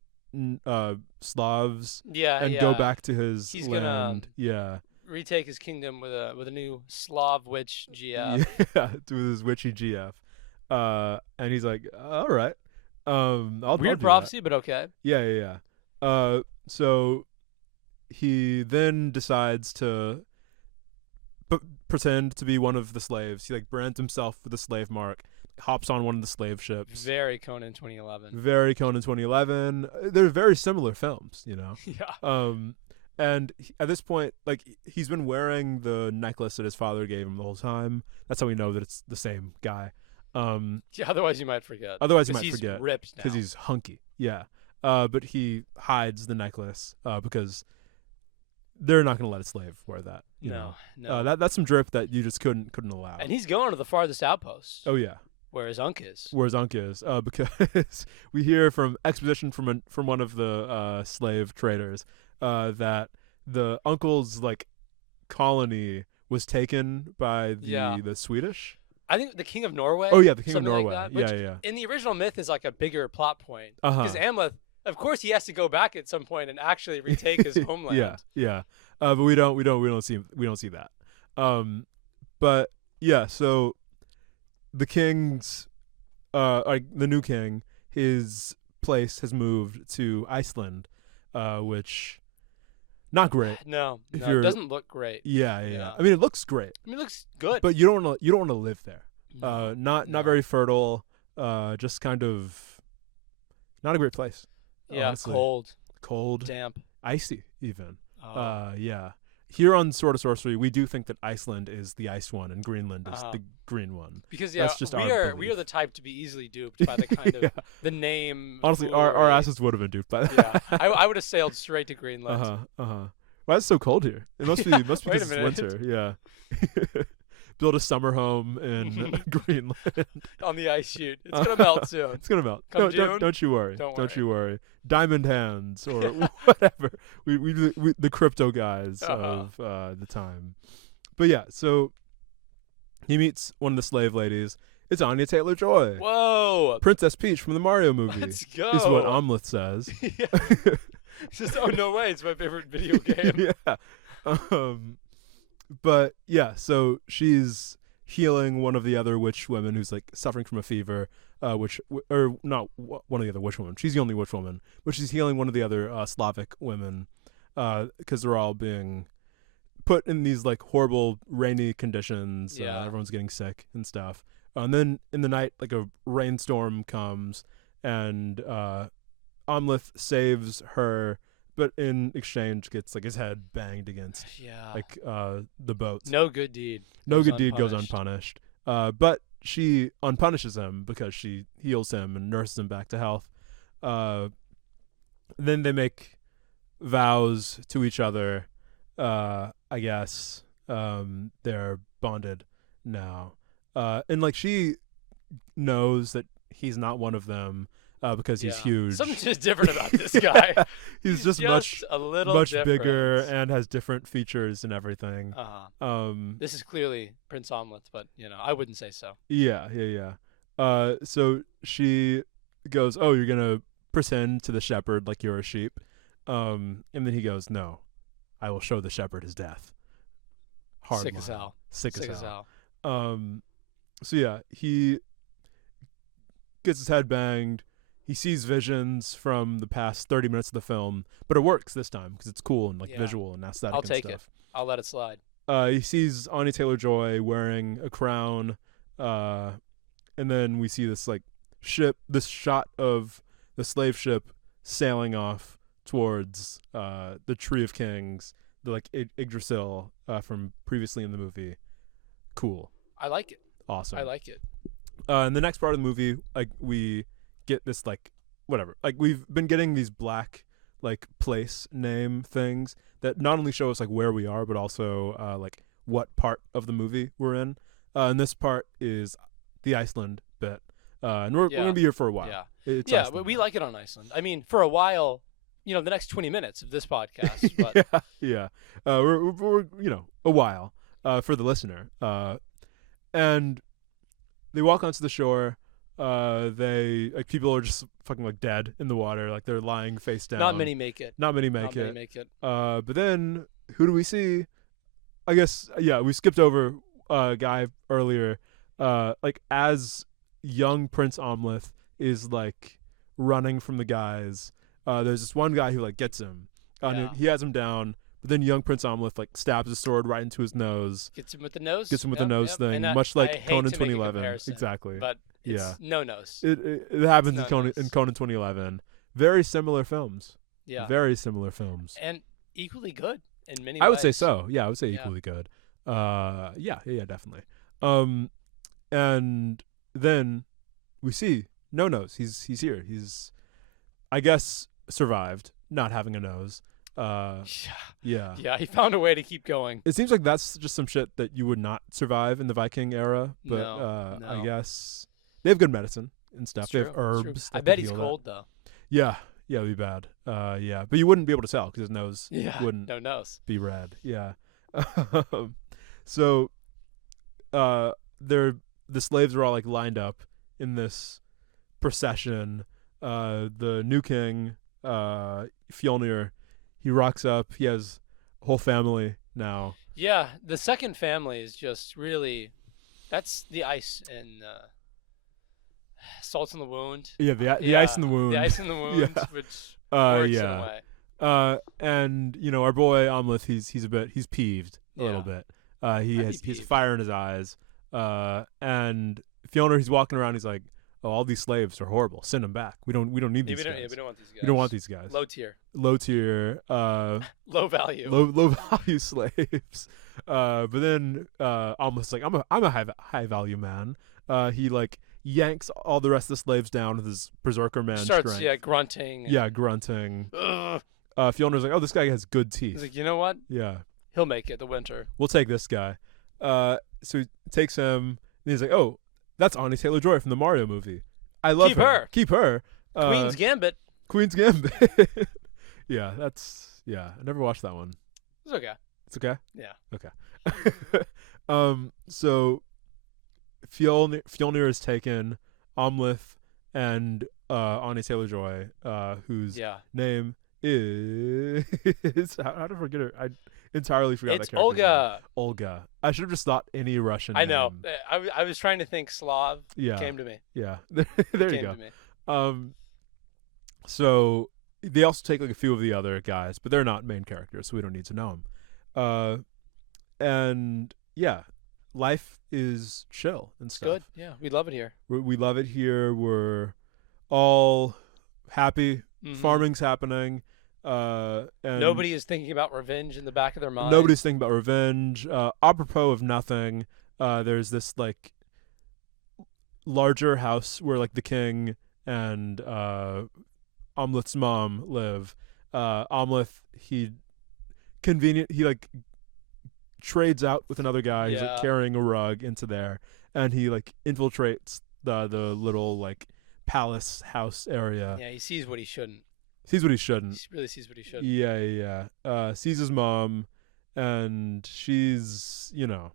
Slavs and go back to his land. Retake his kingdom with a new Slav witch GF. Yeah, with his witchy GF. And he's like, all right. I'll Weird do prophecy, that. but okay. Yeah. So he then decides to pretend to be one of the slaves. He like brands himself with a slave mark, hops on one of the slave ships. Very Conan 2011. Very Conan 2011. They're very similar films, Yeah. And at this point, like he's been wearing the necklace that his father gave him the whole time. That's how we know that it's the same guy. Yeah, otherwise you might forget. He's ripped now. because he's hunky. Yeah. But he hides the necklace because they're not going to let a slave wear that. No. That's some drip that you just couldn't allow. And he's going to the farthest outpost. Oh yeah. Where his Unk is. Because we hear from exposition from one of the slave traders that the uncle's like colony was taken by the Swedish. I think the King of Norway. Oh yeah, the King of Norway. Like that, yeah. In the original myth is like a bigger plot point because Hamlet, of course, he has to go back at some point and actually retake his homeland. Yeah. But we don't see that. But yeah, so the king's like the new king, his place has moved to Iceland, which not great. No, it doesn't look great. Yeah. I mean, it looks great. I mean, it looks good. But you don't want to live there. No. Not very fertile. Just kind of not a great place. Yeah, honestly. Cold, damp, icy even. Oh. Yeah. Here on Sorta Sorcery, we do think that Iceland is the ice one and Greenland is the green one. Because that's just we are the type to be easily duped by the kind of the name. Honestly, our asses would have been duped by that. Yeah, I would have sailed straight to Greenland. Why is it so cold here? It must be because Wait a it's minute. winter. Yeah. Build a summer home in Greenland on the ice sheet. It's gonna melt soon. It's gonna melt. Come No, June? don't you worry. Don't you worry. Diamond hands or whatever. We the crypto guys of the time. But yeah, so he meets one of the slave ladies. It's Anya Taylor-Joy. Whoa! Princess Peach from the Mario movie. Let's go. Is what Hamlet says. Yeah. It's just, oh no way! It's my favorite video game. Yeah. But yeah, so she's healing one of the other witch women who's like suffering from a fever, or not one of the other witch women. She's the only witch woman, but she's healing one of the other Slavic women, because they're all being put in these like horrible rainy conditions. Yeah. Everyone's getting sick and stuff. And then in the night, like a rainstorm comes, and Amleth saves her. But in exchange, gets like his head banged against, like the boats. No good deed. No good deed goes unpunished. But she unpunishes him because she heals him and nurses him back to health. Then they make vows to each other. I guess they're bonded now, and like she knows that he's not one of them. Because he's huge. Something's just different about this guy. he's just much bigger and has different features and everything. This is clearly Prince Hamlet, but I wouldn't say so. Yeah. So she goes, "Oh, you're gonna pretend to the shepherd like you're a sheep," and then he goes, "No, I will show the shepherd his death." Hard Sick line. as hell. Sick as hell. So yeah, he gets his head banged. He sees visions from the past 30 minutes of the film, but it works this time because it's cool and like visual and aesthetic. I'll take stuff. it. I'll let it slide. He sees Anya Taylor-Joy wearing a crown, and then we see this like this shot of the slave ship sailing off towards the Tree of Kings, the like Yggdrasil from previously in the movie. Cool. I like it. Awesome. I like it. In the next part of the movie, like we get this like whatever, like we've been getting these black like place name things that not only show us like where we are but also like what part of the movie we're in, and this part is the Iceland bit, and we're gonna be here for a while. But we like it on Iceland. I mean, for a while, the next 20 minutes of this podcast, but we're a while for the listener, and they walk onto the shore. They like people are just fucking like dead in the water, like they're lying face down. Not many make it. But then who do we see? I guess we skipped over a guy earlier. Like as young Prince Amleth is like running from the guys. There's this one guy who like gets him. And he has him down. But then young Prince Amleth like stabs his sword right into his nose. Gets him with the nose. Thing, and much like I hate Conan to make a 2011. comparison, Exactly. But it's no nose. It happens no in Conan 2011. Very similar films. Yeah. Very similar films. And equally good in many ways. I would say so. Yeah, I would say equally good. Definitely. And then we see no nose. He's here. He's, I guess, survived not having a nose. Yeah, he found a way to keep going. It seems like that's just some shit that you would not survive in the Viking era, but no. I guess they have good medicine and stuff. It's They true. have herbs. I bet he's cold though. Yeah, it'd be bad. Yeah, but you wouldn't be able to tell because his nose wouldn't no nose. be red. Yeah. So, the slaves are all like lined up in this procession. The new king, Fjolnir, he rocks up. He has a whole family now. Yeah, the second family is just really, that's the ice in Salt in the Wound. Yeah, the ice in the wound. The ice in the wound, Yeah. which works yeah. in a way. And our boy Amleth, he's peeved a little bit. He has fire in his eyes. And Fjolnir, he's walking around. He's like, "Oh, all these slaves are horrible. Send them back. We don't need these guys. We don't want these guys. We don't want these guys. Low tier. Low value. Low value slaves." But then Amleth's like, "I'm a high value man." He like yanks all the rest of the slaves down with his berserker man Starts strength. grunting. Yeah, grunting. Fjolnir's like, "Oh, this guy has good teeth." He's like, "You know what? Yeah. He'll make it the winter. We'll take this guy." So he takes him, and he's like, "Oh, that's Anya Taylor-Joy from the Mario movie. I love her. Keep her. Queen's Gambit." Queen's Gambit. Yeah, I never watched that one. It's okay. It's okay? Yeah. Okay. So Fjolnir is taken, Amleth and Anya Taylor-Joy, whose name is how to forget her? I entirely forgot that character. It's Olga. Olga. I should have just thought any Russian I know. name. I was trying to think Slav. Yeah. It came to me. Yeah. There you go. To me. So they also take like a few of the other guys, but they're not main characters, so we don't need to know them. And yeah, life is chill and stuff. Good. Yeah, we love it here. We love it here. We're all happy. Mm-hmm. Farming's happening. And nobody is thinking about revenge in the back of their mind. Nobody's thinking about revenge. Apropos of nothing, there's this like larger house where like the king and Amleth's mom live. Amleth, he like trades out with another guy. He's like carrying a rug into there, and he like infiltrates the little like palace house area. Yeah, he sees what he shouldn't. He really sees what he shouldn't. Yeah. Sees his mom, and she's loving.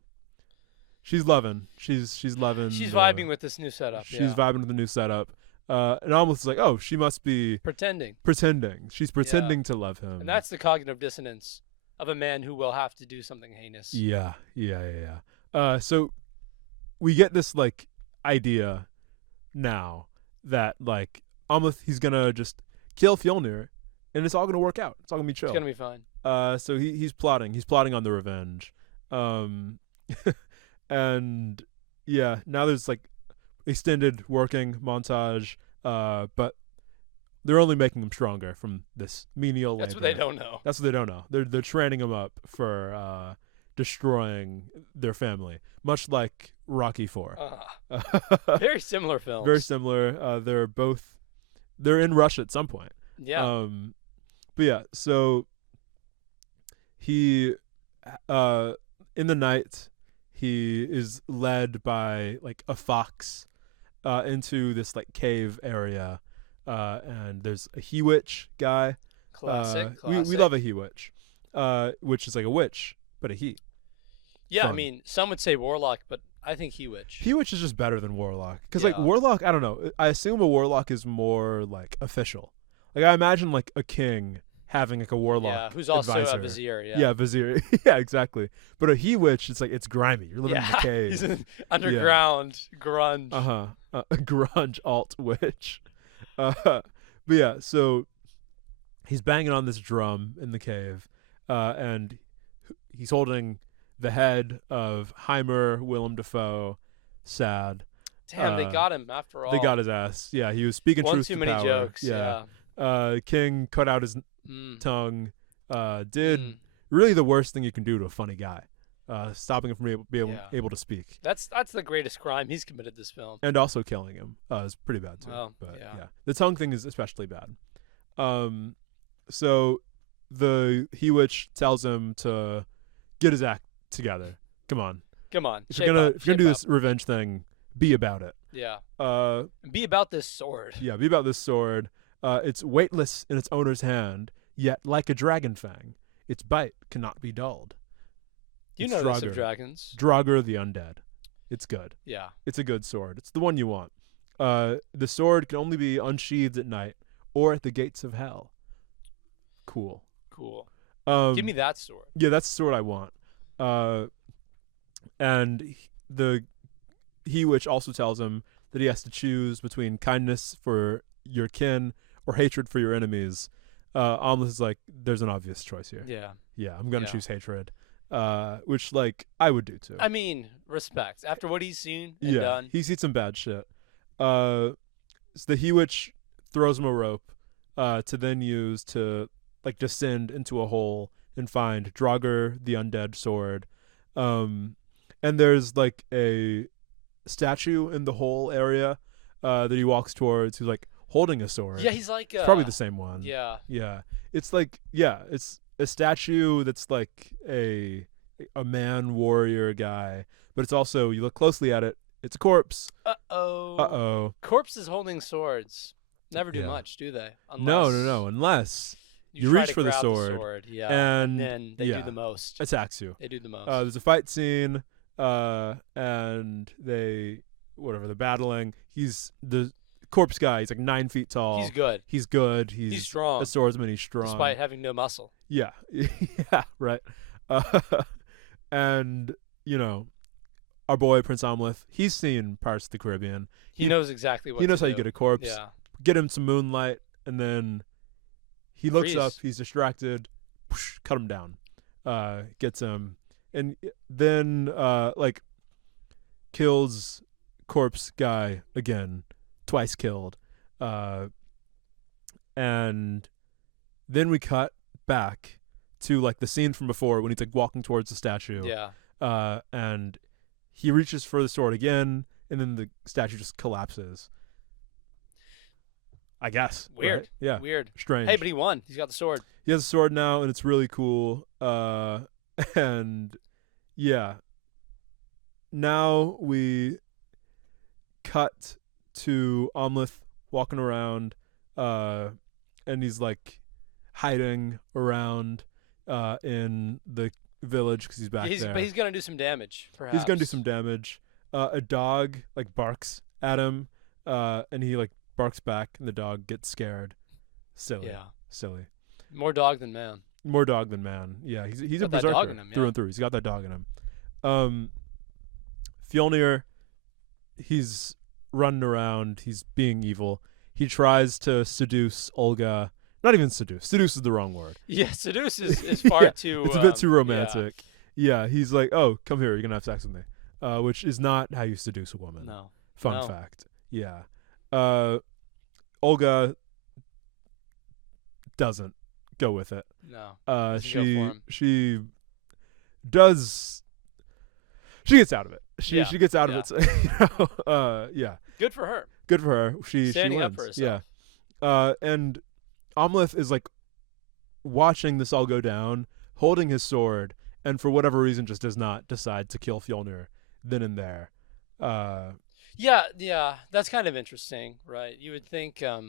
She's loving. She's vibing with this new setup. She's vibing with the new setup. And almost like, oh, she must be pretending. She's pretending to love him. And that's the cognitive dissonance of a man who will have to do something heinous. Yeah. So we get this like idea now that like Amleth, he's gonna just kill Fjolnir, and it's all gonna work out. It's all gonna be chill. It's gonna be fine. So he's plotting. He's plotting on the revenge. And yeah, now there's like extended working montage, but they're only making him stronger from this menial labor. That's what they don't know. That's what they don't know. They're training him up for destroying their family, much like Rocky IV. Very similar films. Very similar. They're in Russia at some point. Yeah. But yeah, so he in the night he is led by like a fox into this like cave area, and there's a he witch guy. Classic. We love a he witch, which is like a witch but a he. Yeah, Fun. I mean, some would say warlock, but I think he witch. He witch is just better than warlock because like warlock, I don't know. I assume a warlock is more like official. Like I imagine like a king having like a warlock. Yeah, who's also advisor. a vizier. Yeah, vizier. Yeah, exactly. But a he witch, it's like it's grimy. You're living in the cave. He's an underground grunge. Grunge alt witch. But yeah, so he's banging on this drum in the cave, and he's holding the head of Heimer Willem Dafoe. Sad. Damn, they got him after all. They got his ass. Yeah, he was speaking truth to power. One too many jokes. Yeah. King cut out his tongue. Did really the worst thing you can do to a funny guy, stopping him from being able to speak. That's the greatest crime he's committed this film. And also killing him is pretty bad too. Well, but the tongue thing is especially bad. So the he witch tells him to get his act together. Come on. If you're gonna do this revenge thing, be about it. Yeah. Be about this sword. Yeah, be about this sword. It's weightless in its owner's hand, yet like a dragon fang, its bite cannot be dulled. You know this of dragons. Draugr the Undead. It's good. Yeah. It's a good sword. It's the one you want. The sword can only be unsheathed at night or at the gates of hell. Cool. Give me that sword. Yeah, that's the sword I want. And the He-Witch also tells him that he has to choose between kindness for your kin or hatred for your enemies. Amleth is like, there's an obvious choice here. Yeah, I'm going to choose hatred. Which, like, I would do too. I mean, respect. After what he's seen and done. He's seen some bad shit. So the He-Witch throws him a rope to then use to, like, descend into a hole and find Draugr the Undead sword. And there's, like, a statue in the hole area that he walks towards who's, like, holding a sword. Yeah, he's like... it's probably the same one. Yeah. It's like, it's a statue that's like a man warrior guy, but it's also, you look closely at it, it's a corpse. Corpses holding swords never do much, do they? No. Unless you reach for the sword, and then they do the most. Attacks you. They do the most. There's a fight scene, and they're battling. He's the corpse guy. He's like 9 feet tall. He's good. He's strong. A swordsman. He's strong. Despite having no muscle. Yeah. Right. And, our boy Prince Amleth, he's seen Pirates of the Caribbean. He knows exactly what He knows to how do. you get a corpse. Yeah. Get him some moonlight, and then he looks up. He's distracted. Whoosh, cut him down. Gets him. And then, kills corpse guy again. Twice killed. And then we cut back to, like, the scene from before when he's, like, walking towards the statue. Yeah. And he reaches for the sword again, and then the statue just collapses. I guess. Weird. Right? Yeah. Weird. Strange. Hey, but he won. He's got the sword. He has a sword now, and it's really cool. And yeah. Now we cut to Amleth walking around, and he's, like, hiding around in the village because he's back there. But he's gonna do some damage. Perhaps he's gonna do some damage. A dog, like, barks at him, and he, like, barks back, and the dog gets scared. Silly. More dog than man. Yeah, he's a berserker through and through. He's got that dog in him. Fjolnir, he's running around. He's being evil. He tries to seduce Olga. Not even seduce. Seduce is the wrong word. Yeah, seduce is far too... It's a bit too romantic. Yeah, he's like, oh, come here. You're going to have sex with me. Which is not how you seduce a woman. No. Fun fact. Yeah. Olga doesn't go with it. No. She does... She gets out of it. She gets out of it. So, yeah. Good for her. She standing wins. up for herself. Yeah. And Amleth is, like, watching this all go down, holding his sword, and for whatever reason just does not decide to kill Fjolnir then and there. Yeah, that's kind of interesting, right? You would think a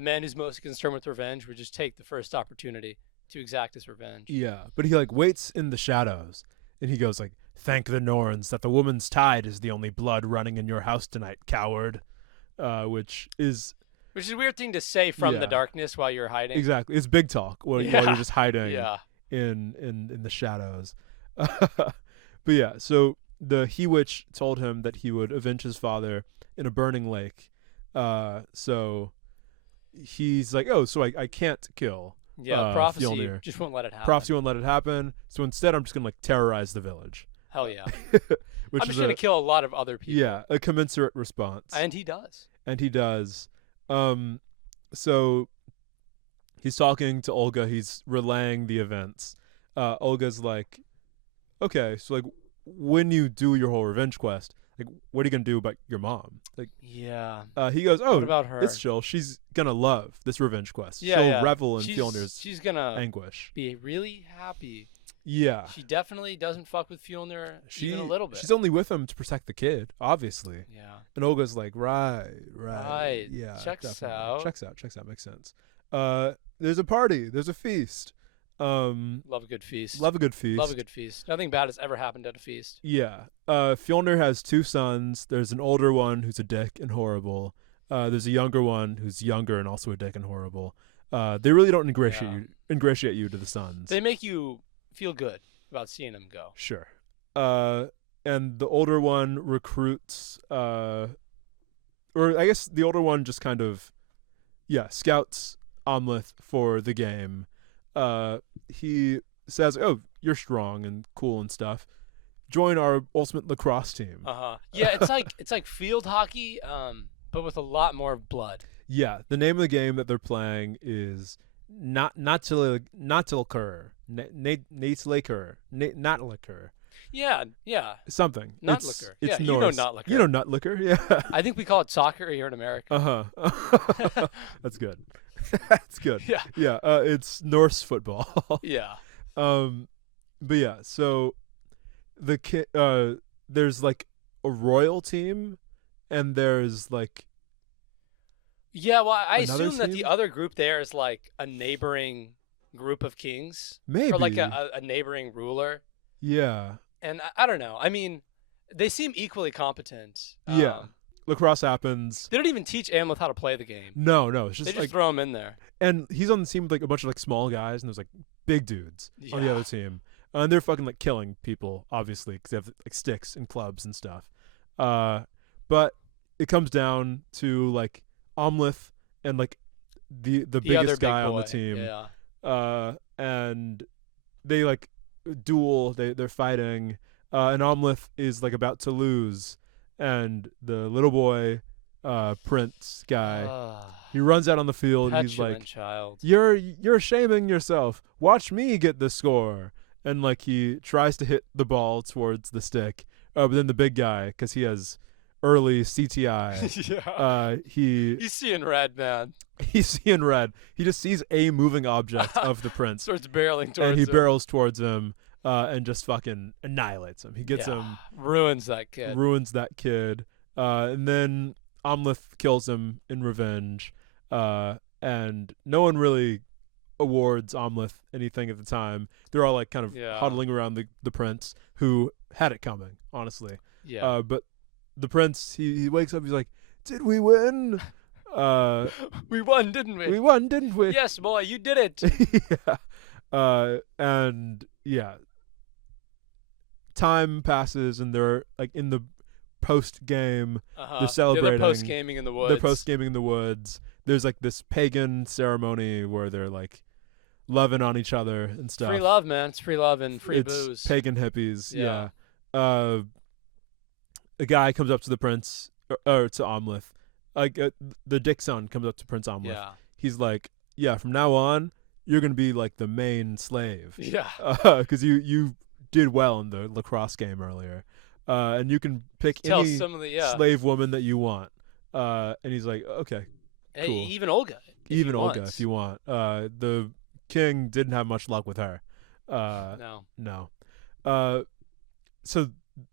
man who's most concerned with revenge would just take the first opportunity to exact his revenge. Yeah, but he, like, waits in the shadows, and he goes, like, thank the Norns that the woman's tide is the only blood running in your house tonight, coward. Which is a weird thing to say from the darkness while you're hiding. Exactly. It's big talk while you're just hiding Yeah. in the shadows. But yeah, so the He-Witch told him that he would avenge his father in a burning lake. So he's like, oh, so I can't kill prophecy Fjolnir. just won't let it happen. Prophecy won't let it happen. So instead I'm just going to, like, terrorize the village. Hell yeah. Which I'm just going to kill a lot of other people. Yeah, a commensurate response. And he does. So he's talking to Olga. He's relaying the events. Olga's like, okay, so, like, when you do your whole revenge quest, like, what are you going to do about your mom? Like, yeah. He goes, oh, what about her? It's chill. She's going to love this revenge quest. Yeah, She'll revel in Fjolnir's she's gonna anguish. Be really happy Yeah. She definitely doesn't fuck with Fjolnir even a little bit. She's only with him to protect the kid, obviously. Yeah. And Olga's like, right. Yeah. Checks definitely. out. Checks out. Makes sense. There's a party. There's a feast. Love a good feast. Love a good feast. Love a good feast. Nothing bad has ever happened at a feast. Yeah. Fjolnir has 2 sons. There's an older one who's a dick and horrible. There's a younger one who's younger and also a dick and horrible. They really don't ingratiate you to the sons. They make you feel good about seeing them go. Sure. And the older one recruits, or I guess the older one just kind of, scouts Amleth for the game. He says, "Oh, you're strong and cool and stuff. Join our ultimate lacrosse team." Yeah, it's like field hockey, but with a lot more blood. Yeah, the name of the game that they're playing is not Natilker. Yeah. Something. Nutlicker. It's yeah, Norse. you know Nutlicker. You know Nutlicker, yeah. I think we call it soccer here in America. That's good. That's good. Yeah. Yeah. It's Norse football. Yeah. But yeah, so there's like a royal team, and there's like. Yeah, well, I assume that team? the other group there is like a neighboring group of kings. Maybe. Or like a neighboring ruler. Yeah. And I don't know. I mean, they seem equally competent. Yeah. Lacrosse happens. They don't even teach Amleth how to play the game. No. It's just they just like, throw him in there. And he's on the team with like a bunch of like small guys, and there's like big dudes on the other team. And they're fucking like killing people, obviously, because they have like sticks and clubs and stuff. But it comes down to like Amleth and like the biggest guy on the team. Yeah. And they like duel. They're fighting. And Amleth is like about to lose, and the little boy, Prince guy, he runs out on the field. And he's like, child. You're shaming yourself. Watch me get the score. And like he tries to hit the ball towards the stick, but then the big guy, because he has early CTI, he's seeing red, man. He's seeing red. He just sees a moving object of the prince, starts barreling towards him, and he barrels towards him, and just fucking annihilates him. He gets him, ruins that kid, and then Amleth kills him in revenge, and no one really awards Amleth anything at the time. They're all like kind of huddling around the prince, who had it coming, honestly. Yeah. But the prince, he wakes up, he's like, "Did we win?" We won, didn't we? We won, didn't we? Yes, boy, you did it. And time passes, and they're like in the post game. They're celebrating. They're post gaming in the woods. They're post gaming in the woods. There's like this pagan ceremony where they're like loving on each other and stuff. Free love, man. It's free love and free booze. Pagan hippies. Yeah. A guy comes up to the prince, or to Amleth. Like the dick son comes up to Prince Amleth. Yeah. He's like, "Yeah, from now on, you're gonna be like the main slave. Yeah. Because you did well in the lacrosse game earlier, and you can pick any slave woman that you want." And he's like, "Okay, hey, cool. Even Olga. If you want." The king didn't have much luck with her. No. So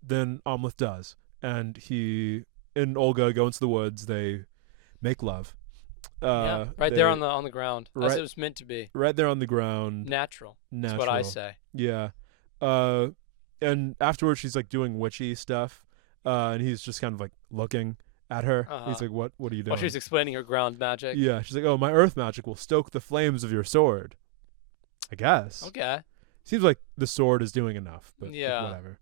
then Amleth does, and he and Olga go into the woods. They make love. There on the ground, as it was meant to be. Right there on the ground. Natural. That's what I say. Yeah. And afterwards, she's like doing witchy stuff, and he's just kind of like looking at her. He's like, "What are you doing?" While she's explaining her ground magic. Yeah. She's like, "Oh, my earth magic will stoke the flames of your sword." I guess. Okay. Seems like the sword is doing enough, but whatever.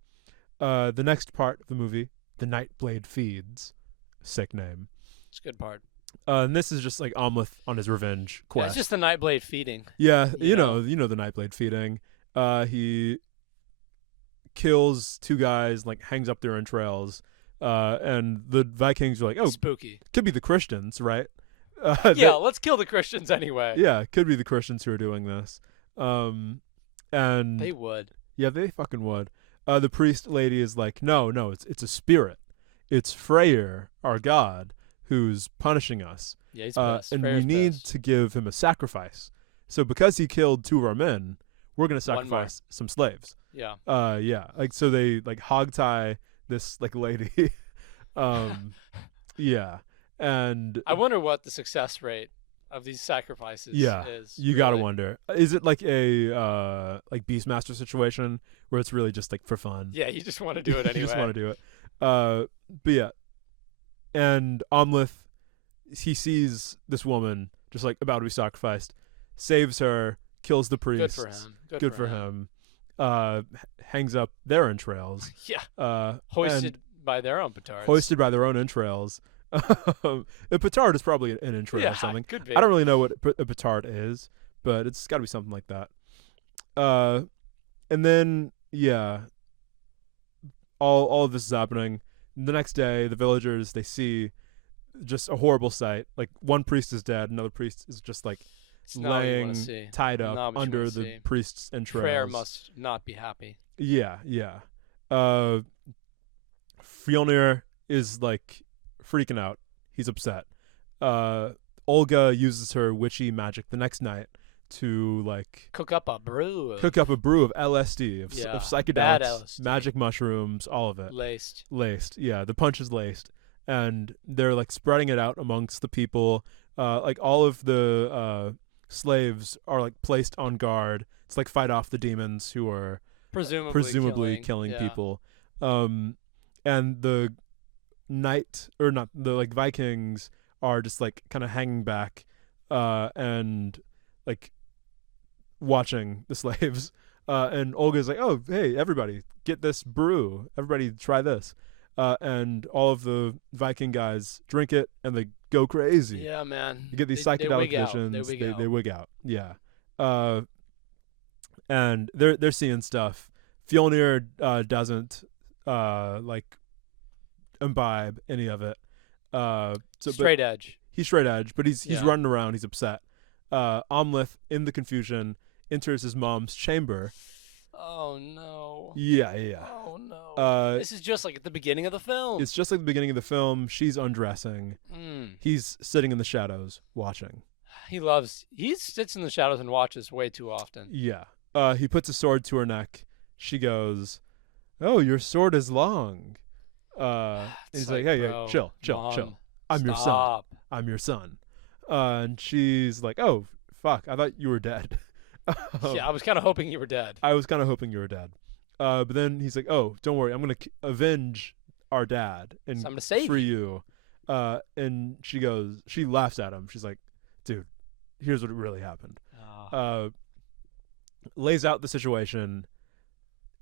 The next part of the movie, The Nightblade Feeds. Sick name. It's a good part. And this is just like Amleth on his revenge quest. Yeah, it's just the Nightblade feeding. Yeah, you know the Nightblade feeding. He kills 2 guys, like hangs up their entrails, and the Vikings are like, "Oh, spooky. Could be the Christians, right?" Let's kill the Christians anyway. Yeah, could be the Christians who are doing this. And they would. Yeah, they fucking would. The priest lady is like, no, it's a spirit. It's Freyr, our god, who's punishing us. Yeah, he's pissed. And we need to give him a sacrifice. So because he killed 2 of our men, we're gonna sacrifice some slaves. Yeah. Yeah. Like so they like hog tie this like lady. Yeah. And I wonder what the success rate of these sacrifices is. You gotta wonder. Is it like a like Beastmaster situation where it's really just like for fun? Yeah, you just want to do it anyway. You just want to do it. But yeah. And Amleth, he sees this woman just like about to be sacrificed, saves her, kills the priest. Good for him. Good for him. Hangs up their entrails. Yeah. Hoisted by their own petards. Hoisted by their own entrails. A petard is probably an entrail or something. Could be. I don't really know what a petard is, but it's got to be something like that. And then all of this is happening. The next day, the villagers, they see just a horrible sight. Like one priest is dead, another priest is just like laying tied up under the priest's entrails. Prayer must not be happy. Yeah. Fjolnir is like freaking out. He's upset. Olga uses her witchy magic the next night to like cook up a brew of LSD, of psychedelics, LSD. magic mushrooms, all of it. Laced. Yeah, the punch is laced. And they're like spreading it out amongst the people. Like all of the slaves are like placed on guard. It's like fight off the demons who are presumably killing people. And the Vikings are just like kind of hanging back and like watching the slaves. And Olga's like, oh, hey, everybody, get this brew. Everybody try this. And all of the Viking guys drink it and they go crazy. Yeah, man. You get these psychedelic visions. They wig out. Yeah. And they're seeing stuff. Fjolnir doesn't like imbibe any of it. Straight edge. He's straight edge, but he's running around. He's upset. Amleth, in the confusion, enters his mom's chamber. Oh no. Yeah. Oh no. This is just like at the beginning of the film. It's just like the beginning of the film. She's undressing. He's sitting in the shadows watching. He sits in the shadows and watches way too often. Yeah. He puts a sword to her neck. She goes, "Oh, your sword is long." And he's like, "Hey, bro, chill. Mom, I'm your son." And she's like, "Oh, fuck! I thought you were dead." Yeah, I was kind of hoping you were dead. But then he's like, "Oh, don't worry. I'm gonna avenge our dad and I'm gonna save free you." And she laughs at him. She's like, "Dude, here's what really happened." Lays out the situation.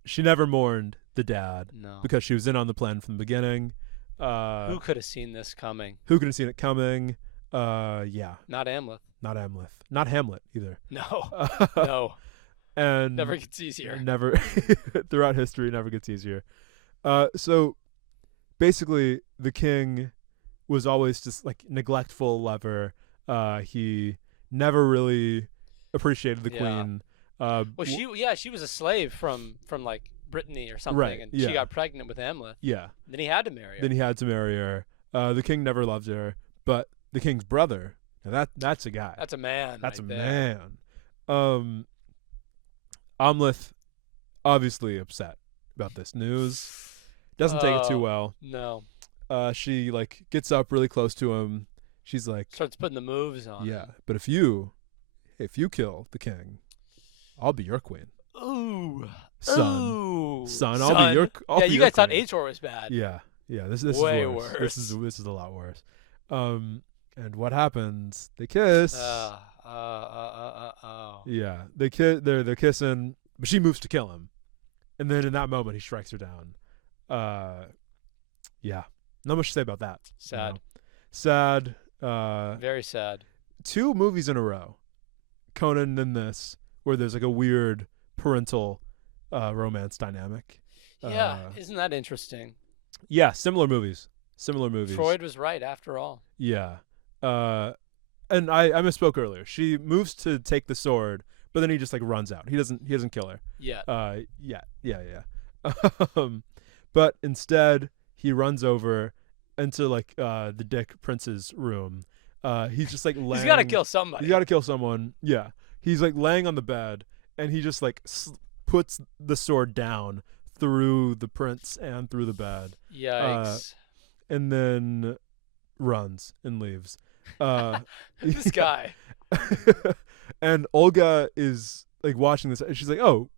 She never mourned the dad because she was in on the plan from the beginning. Who could have seen this coming? Who could have seen it coming? Yeah. Not Hamlet. Not Hamlet either. No. And never gets easier. Never throughout history never gets easier. So basically the king was always just like neglectful lover. He never really appreciated the queen. She was a slave from like Brittany or something, right, and she got pregnant with Hamlet. Yeah. Then he had to marry her. The king never loved her, but the king's brother, now that's a guy. That's a man. That's right a there. man. Amleth, obviously upset about this news. Doesn't take it too well. No. She like gets up really close to him. She's like, starts putting the moves on. Yeah, but if you kill the king, I'll be your queen. Ooh. Son, I'll be your. You guys thought Ator was bad. Yeah. This is way worse. worse. This is a lot worse. And what happens? They kiss. Yeah, they're kissing, but she moves to kill him, and then in that moment he strikes her down. Yeah, not much to say about that. Sad. Sad. Very sad. 2 movies in a row, Conan and this, where there's like a weird parental romance dynamic. Yeah, isn't that interesting? Yeah, similar movies. Freud was right after all. Yeah. And I misspoke earlier. She moves to take the sword, but then he just like runs out. He doesn't kill her. Yeah. Yeah. But instead he runs over into like the Dick Prince's room. He's just like laying. He's got to kill somebody. He's got to kill someone. Yeah. He's like laying on the bed, and he just like puts the sword down through the prince and through the bed. Yikes. And then runs and leaves. This guy. And Olga is like watching this, and she's like, "Oh,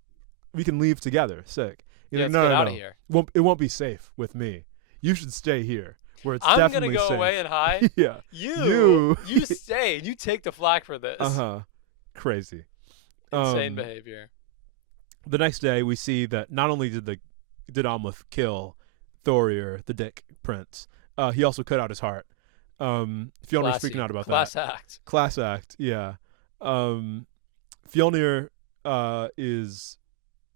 we can leave together." Sick. He's like, Let's no, get no, out no. of here. It won't be safe with me. You should stay here, where it's I'm definitely gonna go safe. away and hide. Yeah. You stay. You take the flak for this. Crazy. Insane behavior. The next day, we see that not only did Amleth kill Thorir, the Dick Prince, he also cut out his heart. Fjolnir's freaking out about that. Class act, yeah. Fjolnir is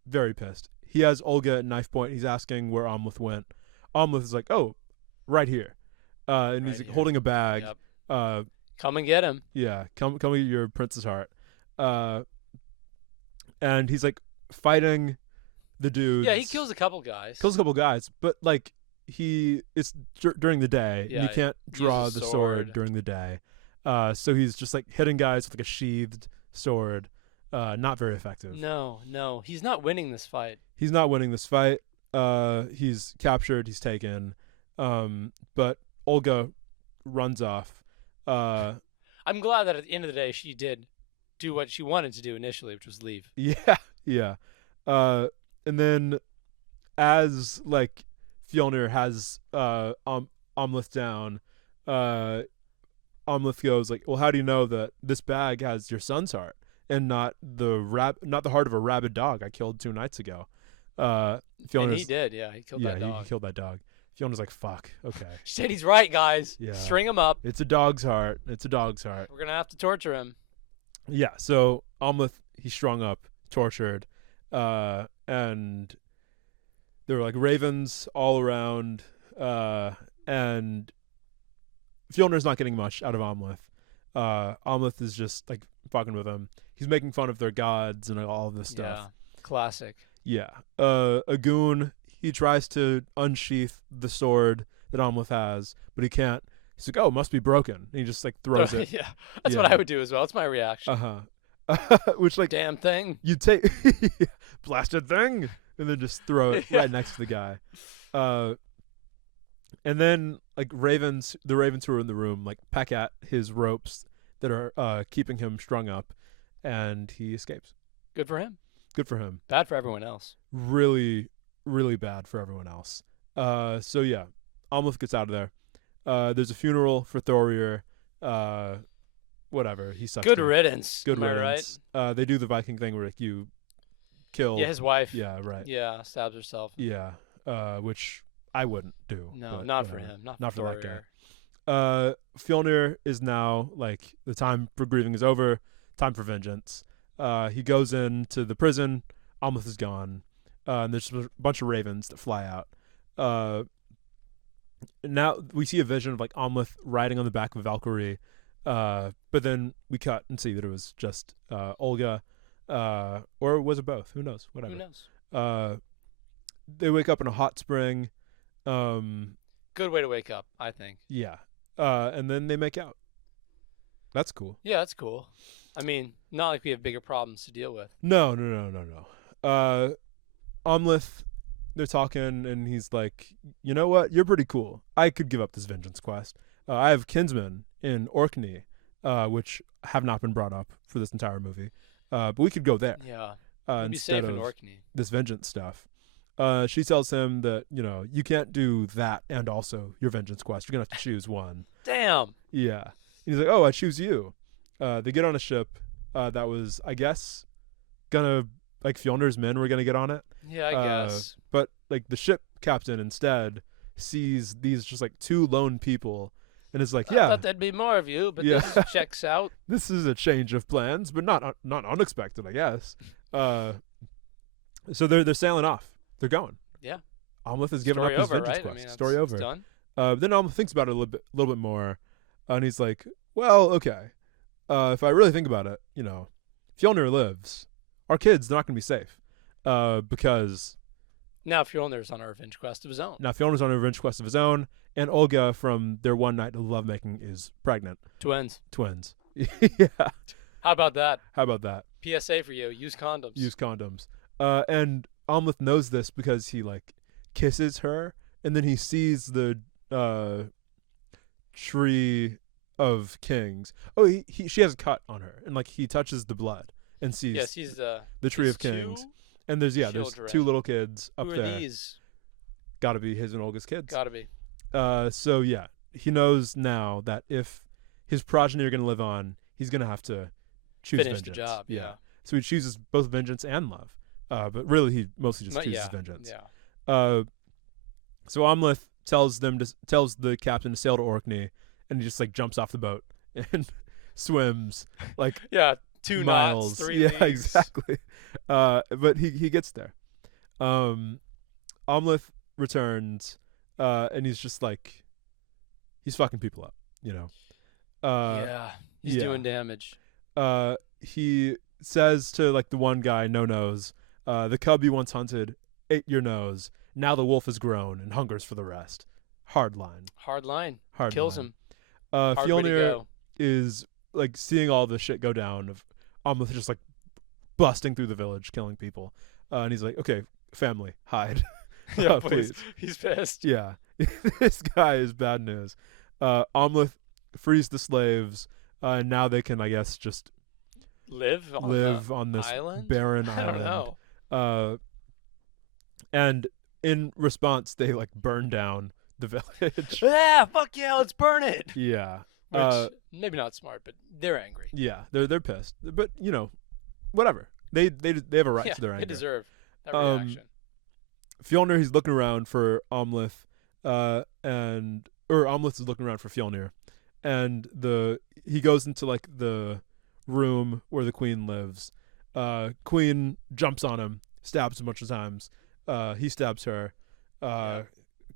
very pissed. He has Olga at knife point. He's asking where Amleth went. Amleth is like, "Oh, right here," and he's like, holding a bag. Yep. Come and get him. Yeah, come get your prince's heart. And he's like fighting the dudes. Yeah, he kills a couple guys. But like it's during the day. Yeah, and you can't draw the sword during the day. So he's just like hitting guys with like a sheathed sword. Not very effective. No, he's not winning this fight. He's captured. He's taken. But Olga runs off. I'm glad that at the end of the day she did do what she wanted to do initially, which was leave. Yeah. And then as like Fjolnir has Amleth down, Amleth goes like, "Well, how do you know that this bag has your son's heart and not the heart of a rabid dog I killed 2 nights ago?" And he did, yeah. He killed that dog. He killed that dog. Fjolnir's like, "Fuck, okay." She said he's right, guys. Yeah. String him up. It's a dog's heart. We're gonna have to torture him. Yeah, so Amleth, he's strung up, tortured, and there were like ravens all around, and Fjolnir's not getting much out of Amleth. Amleth is just like fucking with him. He's making fun of their gods and all of this stuff. Yeah, classic. Yeah. A goon, he tries to unsheath the sword that Amleth has, but he can't. He's like, "Oh, it must be broken." And he just like throws it. Yeah, that's what I would do as well. It's my reaction. Which like, damn thing. You take blasted thing, and then just throw it right next to the guy. And then like the ravens who are in the room like peck at his ropes that are keeping him strung up, and he escapes. Good for him. Bad for everyone else. Really, really bad for everyone else. So yeah, Amleth gets out of there. There's a funeral for Thorir. Whatever. He sucks. Good riddance. Good Am riddance. I right? They do the Viking thing where like, you kill. Yeah, his wife. Yeah, right. Yeah, stabs herself. Yeah, which I wouldn't do. No, not for him. Not for that guy. Fjolnir is now like the time for grieving is over. Time for vengeance. He goes into the prison. Amleth is gone. And there's a bunch of ravens that fly out. Now we see a vision of like Amleth riding on the back of a Valkyrie, but then we cut and see that it was just Olga, or was it both? Who knows? Whatever. Who knows? They wake up in a hot spring. Good way to wake up, I think. Yeah, and then they make out. That's cool. Yeah, that's cool. I mean, not like we have bigger problems to deal with. No. Amleth, they're talking, and he's like, "You know what? You're pretty cool. I could give up this vengeance quest. I have kinsmen in Orkney, which have not been brought up for this entire movie. But we could go there. Yeah. Instead be safe of in Orkney. This vengeance stuff." She tells him that, you can't do that and also your vengeance quest. You're going to have to choose one. Damn. Yeah. And he's like, "Oh, I choose you." They get on a ship that was, I guess, Fjolnir's men were going to get on it. Yeah, I guess. But, the ship captain instead sees these just, 2 lone people and is like, "Yeah. I thought there'd be more of you, but this checks out." This is a change of plans, but not unexpected, I guess. So they're sailing off. They're going. Yeah. Amleth has given up his vengeance quest. I mean, Story over. It's done. Then Amleth thinks about it a little bit more, and he's like, "Well, okay. If I really think about it, Fjolnir lives. Our kids, they're not going to be safe, because now Fjolnir's on a revenge quest of his own. And Olga from their one night of lovemaking is pregnant. Twins. Yeah. How about that? How about that? PSA for you: use condoms. Use condoms. And Amleth knows this because he like kisses her, and then he sees the tree of kings. Oh, she has a cut on her, and like he touches the blood and sees the tree of kings. And there's two little kids up there. Who are these? Got to be his and Olga's kids. Got to be. So yeah, he knows now that if his progeny are going to live on, he's going to have to choose finish vengeance. The job. Yeah. So he chooses both vengeance and love. But really, he mostly just chooses vengeance. Yeah. So Amleth tells the captain to sail to Orkney, and he just like jumps off the boat and swims like 2 miles. knots, 3 leagues. Yeah, exactly. But he gets there. Amleth returns, and he's just like he's fucking people up, you know. He's doing damage. He says to like the one guy, no nose, the cub you once hunted ate your nose. Now the wolf has grown and hungers for the rest. Hard line. Kills him. Fjolnir is like seeing all the shit go down of Amleth just like busting through the village, killing people. And he's like, okay, family, hide. Yeah, please. He's pissed. Yeah. This guy is bad news. Amleth frees the slaves, and now they can, I guess, just live on this island? barren I island. don't know. And in response, they like burn down the village. Yeah, fuck yeah, let's burn it. Yeah. Which, maybe not smart, but they're angry. Yeah, they're pissed. But you know, whatever. They have a right to their anger. They deserve that reaction. Fjolnir, he's looking around for Amleth, or Amleth is looking around for Fjolnir, and he goes into like the room where the queen lives. Queen jumps on him, stabs him a bunch of times. He stabs her.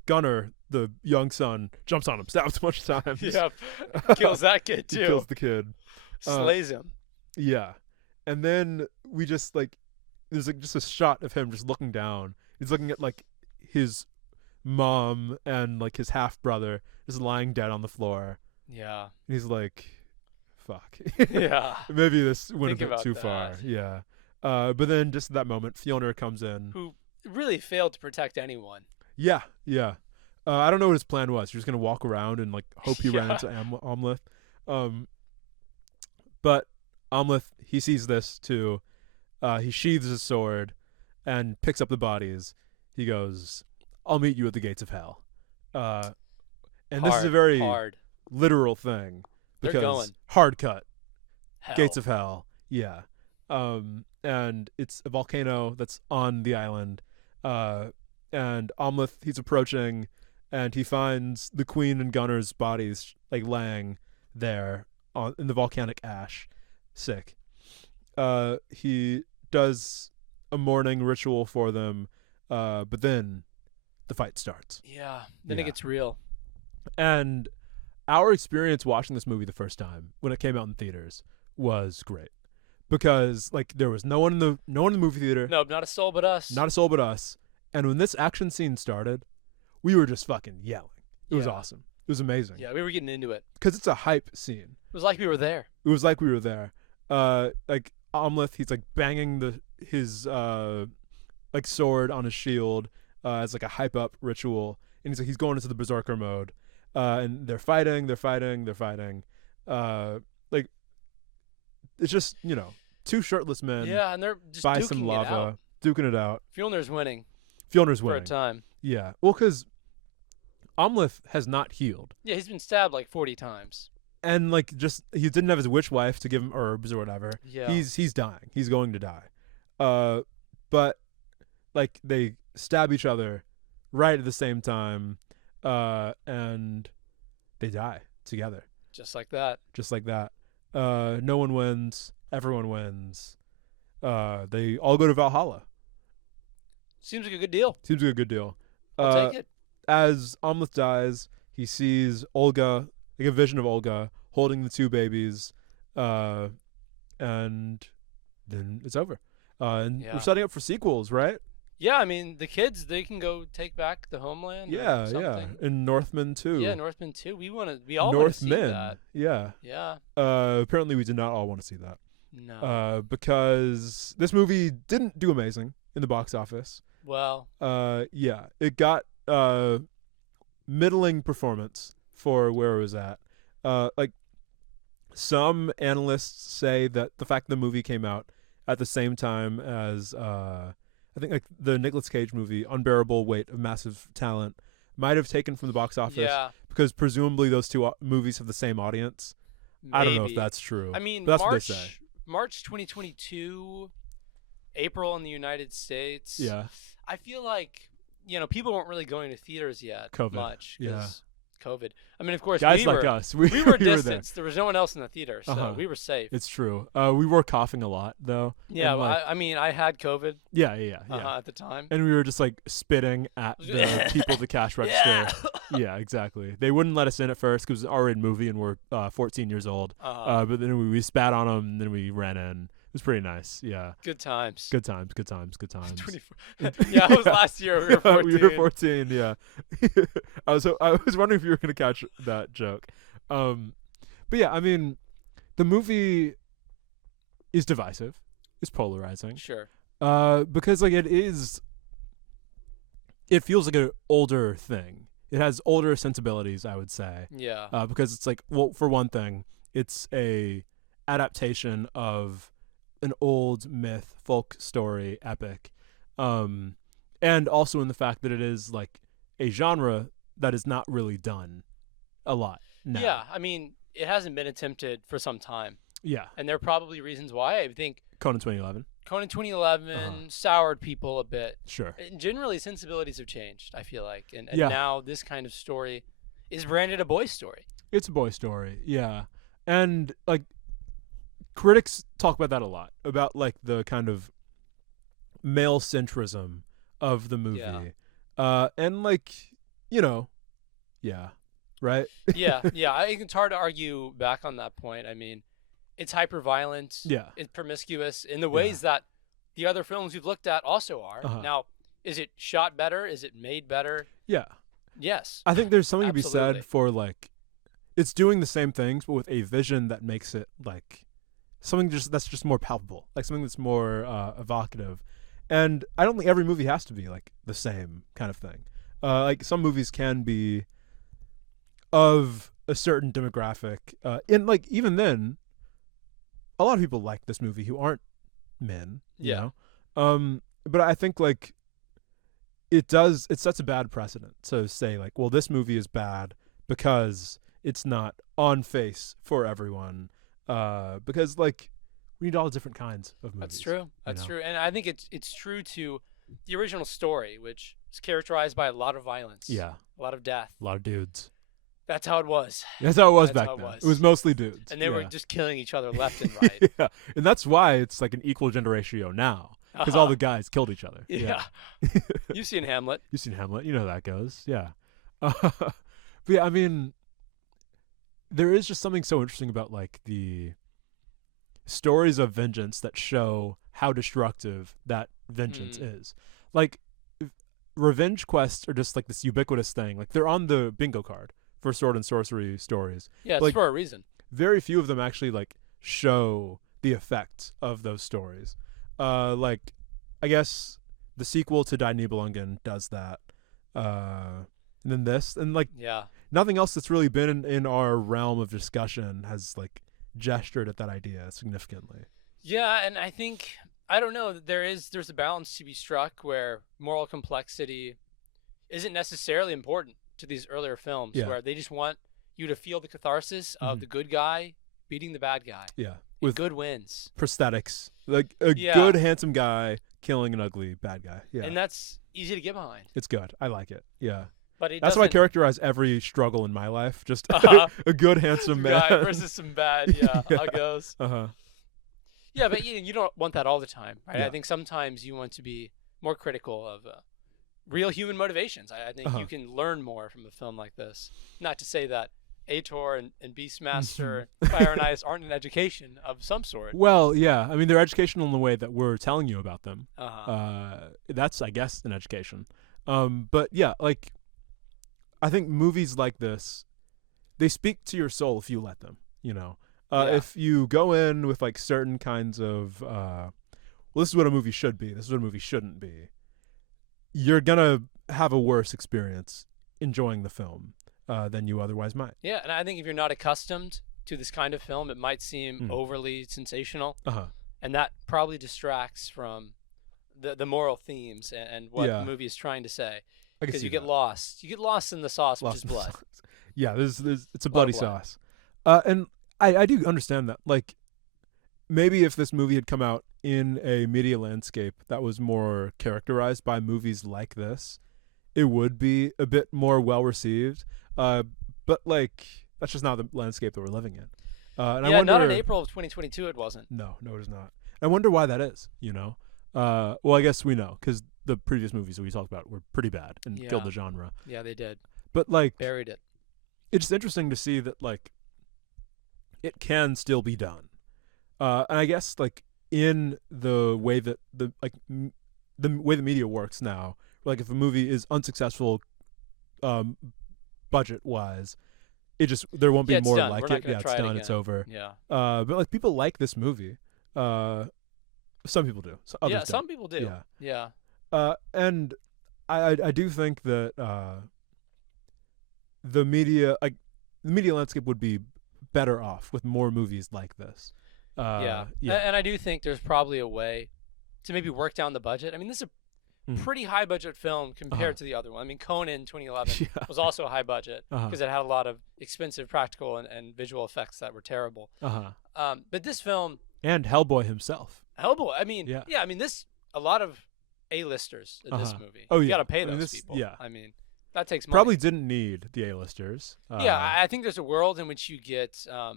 Gunnar, the young son, jumps on him, stabs a bunch of times. Yep. Kills that kid too. Kills the kid. Slays him. Yeah. And then we just like there's like just a shot of him just looking down. He's looking at like his mom and like his half brother just lying dead on the floor. Yeah. And he's like, fuck. Yeah. Maybe this went a bit too that. far. Yeah. But then just at that moment, Fjolnir comes in. Who really failed to protect anyone. Yeah. Yeah. I don't know what his plan was. He was going to walk around and like hope he ran into Amleth. But Amleth, he sees this too. He sheathes his sword and picks up the bodies. He goes, I'll meet you at the gates of hell. This is a very literal thing. Because they're going. Hard cut. Hell. Gates of hell. Yeah. And it's a volcano that's on the island. And Amleth, he's approaching, and he finds the queen and Gunnar's bodies like laying there in the volcanic ash. Sick. He does a mourning ritual for them, but then the fight starts. Yeah, then it gets real. And our experience watching this movie the first time when it came out in theaters was great, because like there was no one in the movie theater. No, not a soul but us. Not a soul but us. And when this action scene started, we were just fucking yelling. It was awesome. It was amazing. Yeah, we were getting into it. Because it's a hype scene. It was like we were there. Like Amleth, he's like banging his like sword on his shield as like a hype up ritual, and he's going into the berserker mode. And they're fighting. Like it's just, you know, two shirtless men. Yeah, and they're just by some lava, duking it out. Fjolnir's winning. For a time. Yeah. Well, because Amleth has not healed. Yeah, he's been stabbed like 40 times. And like he didn't have his witch wife to give him herbs or whatever. Yeah. He's dying. He's going to die. But like they stab each other right at the same time, and they die together. Just like that. No one wins. Everyone wins. They all go to Valhalla. Seems like a good deal. I'll take it. As Amleth dies, he sees Olga, like a vision of Olga, holding the two babies, and then it's over. And we're setting up for sequels, right? Yeah, I mean, the kids, they can go take back the homeland. Yeah. And Northman too. Yeah, Northman too. We all want to see that. Yeah. Yeah. Apparently we did not all want to see that. No. Because this movie didn't do amazing in the box office. Well. Yeah, it got middling performance for where it was at. Like some analysts say that the fact the movie came out at the same time as I think like the Nicolas Cage movie Unbearable Weight of Massive Talent might have taken from the box office because presumably those two movies have the same audience. Maybe. I don't know if that's true. I mean, that's what they say. March 2022, April in the United States. Yeah. I feel like, people weren't really going to theaters yet much. Yeah. COVID. I mean, of course, guys like us, we were distanced. There was no one else in the theater, so we were safe. It's true. We were coughing a lot, though. Yeah, I mean, I had COVID. Yeah. At the time, and we were just like spitting at the people at the cash register. Yeah, exactly. They wouldn't let us in at first because it was an R-rated movie and we're 14 years old. But then we spat on them and then we ran in. It was pretty nice. Yeah. Good times. Good times. 24. Yeah, it was last year. We were 14. We were 14. Yeah. I was wondering if you were gonna catch that joke. But yeah, I mean, the movie is divisive. It's polarizing. Sure. Because like it feels like an older thing. It has older sensibilities, I would say. Yeah. Because it's like, well, for one thing, it's a adaptation of an old myth, folk story, epic, and also in the fact that it is like a genre that is not really done a lot now. Yeah, I mean, it hasn't been attempted for some time. Yeah. And there are probably reasons why. I think Conan 2011 soured people a bit. Sure. And generally, sensibilities have changed, I feel like. And now this kind of story is branded a boy's story. It's a boy's story, yeah. And like critics talk about that a lot, about like the kind of male centrism of the movie. Yeah. And like, yeah, right? yeah. I think it's hard to argue back on that point. I mean, it's hyper violent. Yeah. It's promiscuous in the ways that the other films we've looked at also are. Now, is it shot better? Is it made better? Yeah. Yes. I think there's something to be said for like, it's doing the same things, but with a vision that makes it like something that's just more palpable, like something that's more evocative. And I don't think every movie has to be like the same kind of thing. Like some movies can be of a certain demographic. And like even then, a lot of people like this movie who aren't men. You know? But I think like it sets a bad precedent to say like, well, this movie is bad because it's not on face for everyone. Because like we need all different kinds of movies. That's true. And I think it's true to the original story, which is characterized by a lot of violence. Yeah. A lot of death. A lot of dudes. That's how it was. That's how it was back then. It was mostly dudes. And they were just killing each other left and right. Yeah. And that's why it's like an equal gender ratio now. Because all the guys killed each other. Yeah. You've seen Hamlet. You know how that goes. Yeah. But yeah, I mean, there is just something so interesting about like the stories of vengeance that show how destructive that vengeance is. Like revenge quests are just like this ubiquitous thing. Like they're on the bingo card for sword and sorcery stories. Yeah, it's like, for a reason. Very few of them actually like show the effect of those stories. Like I guess the sequel to Die Nibelungen does that. And then this and like nothing else that's really been in our realm of discussion has like gestured at that idea significantly. Yeah, and I think I don't know, there's a balance to be struck where moral complexity isn't necessarily important to these earlier films where they just want you to feel the catharsis of the good guy beating the bad guy. Yeah. With good wins. Prosthetics. Like a good handsome guy killing an ugly bad guy. Yeah. And that's easy to get behind. It's good. I like it. Yeah. But that's why I characterize every struggle in my life. Just a good, handsome man. Guy versus some bad, uggos. Yeah, but you don't want that all the time, right? Yeah. I think sometimes you want to be more critical of real human motivations. I think you can learn more from a film like this. Not to say that Ator and Beastmaster, Fire and Ice aren't an education of some sort. Well, yeah. I mean, they're educational in the way that we're telling you about them. That's, I guess, an education. But yeah, like, I think movies like this, they speak to your soul if you let them, you know. If you go in with like certain kinds of, well, this is what a movie should be, this is what a movie shouldn't be, you're gonna have a worse experience enjoying the film than you otherwise might. Yeah, and I think if you're not accustomed to this kind of film, it might seem overly sensational, and that probably distracts from the moral themes and what the movie is trying to say. Because you get lost. You get lost in the sauce, which is blood. Yeah, it's a bloody sauce. And I do understand that. Like, maybe if this movie had come out in a media landscape that was more characterized by movies like this, it would be a bit more well received. But like, that's just not the landscape that we're living in. And I wonder, not in April of 2022. It wasn't. No, it is not. I wonder why that is. You know. Well, I guess we know because the previous movies that we talked about were pretty bad and killed the genre. Yeah, they did. But like, buried it. It's interesting to see that like it can still be done. And I guess like in the way that the way the media works now, like if a movie is unsuccessful budget wise, there won't be more like it. Yeah, it's done. It's over. Yeah. But like people like this movie. Some people do. Others don't. Some people do. Yeah. And I do think that the media landscape would be better off with more movies like this. And I do think there's probably a way to maybe work down the budget. I mean, this is a pretty high budget film compared to the other one. I mean, Conan 2011 was also a high budget because it had a lot of expensive practical and visual effects that were terrible. But this film and Hellboy himself. I mean, I mean, a lot of A-listers in this movie. Oh, you got to pay those people. Yeah. I mean, that takes money. Probably didn't need the A-listers. I think there's a world in which you get a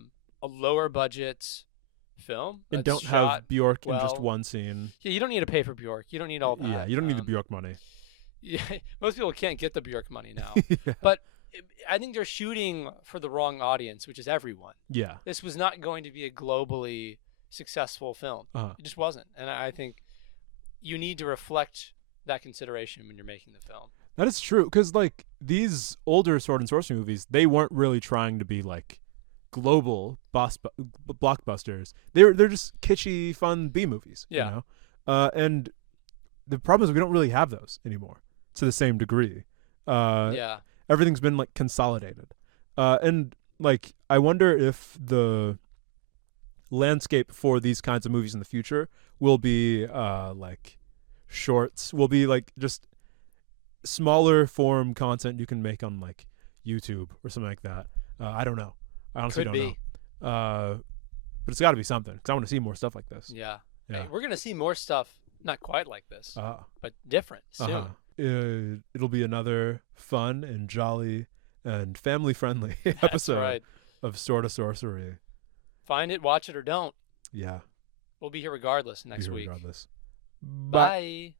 lower budget film and don't have Björk in just one scene. Yeah, you don't need to pay for Björk. You don't need all that. Yeah, you don't need the Björk money. Yeah, most people can't get the Björk money now. But I think they're shooting for the wrong audience, which is everyone. Yeah. This was not going to be a globally successful film. It just wasn't. And I think you need to reflect that consideration when you're making the film. That is true, because like these older sword and sorcery movies, they weren't really trying to be like global blockbusters. They're just kitschy, fun B movies. Yeah. You know? And the problem is we don't really have those anymore to the same degree. Everything's been like consolidated. And like I wonder if the landscape for these kinds of movies in the future will be like shorts, will be like just smaller form content you can make on like YouTube or something like that. I don't know. I honestly don't know. But it's got to be something because I want to see more stuff like this. Yeah. Hey, we're going to see more stuff, not quite like this, but different soon. It'll be another fun and jolly and family-friendly episode of Sorta Sorcery. Find it, watch it, or don't. Yeah. We'll be here regardless next week. Regardless. Bye.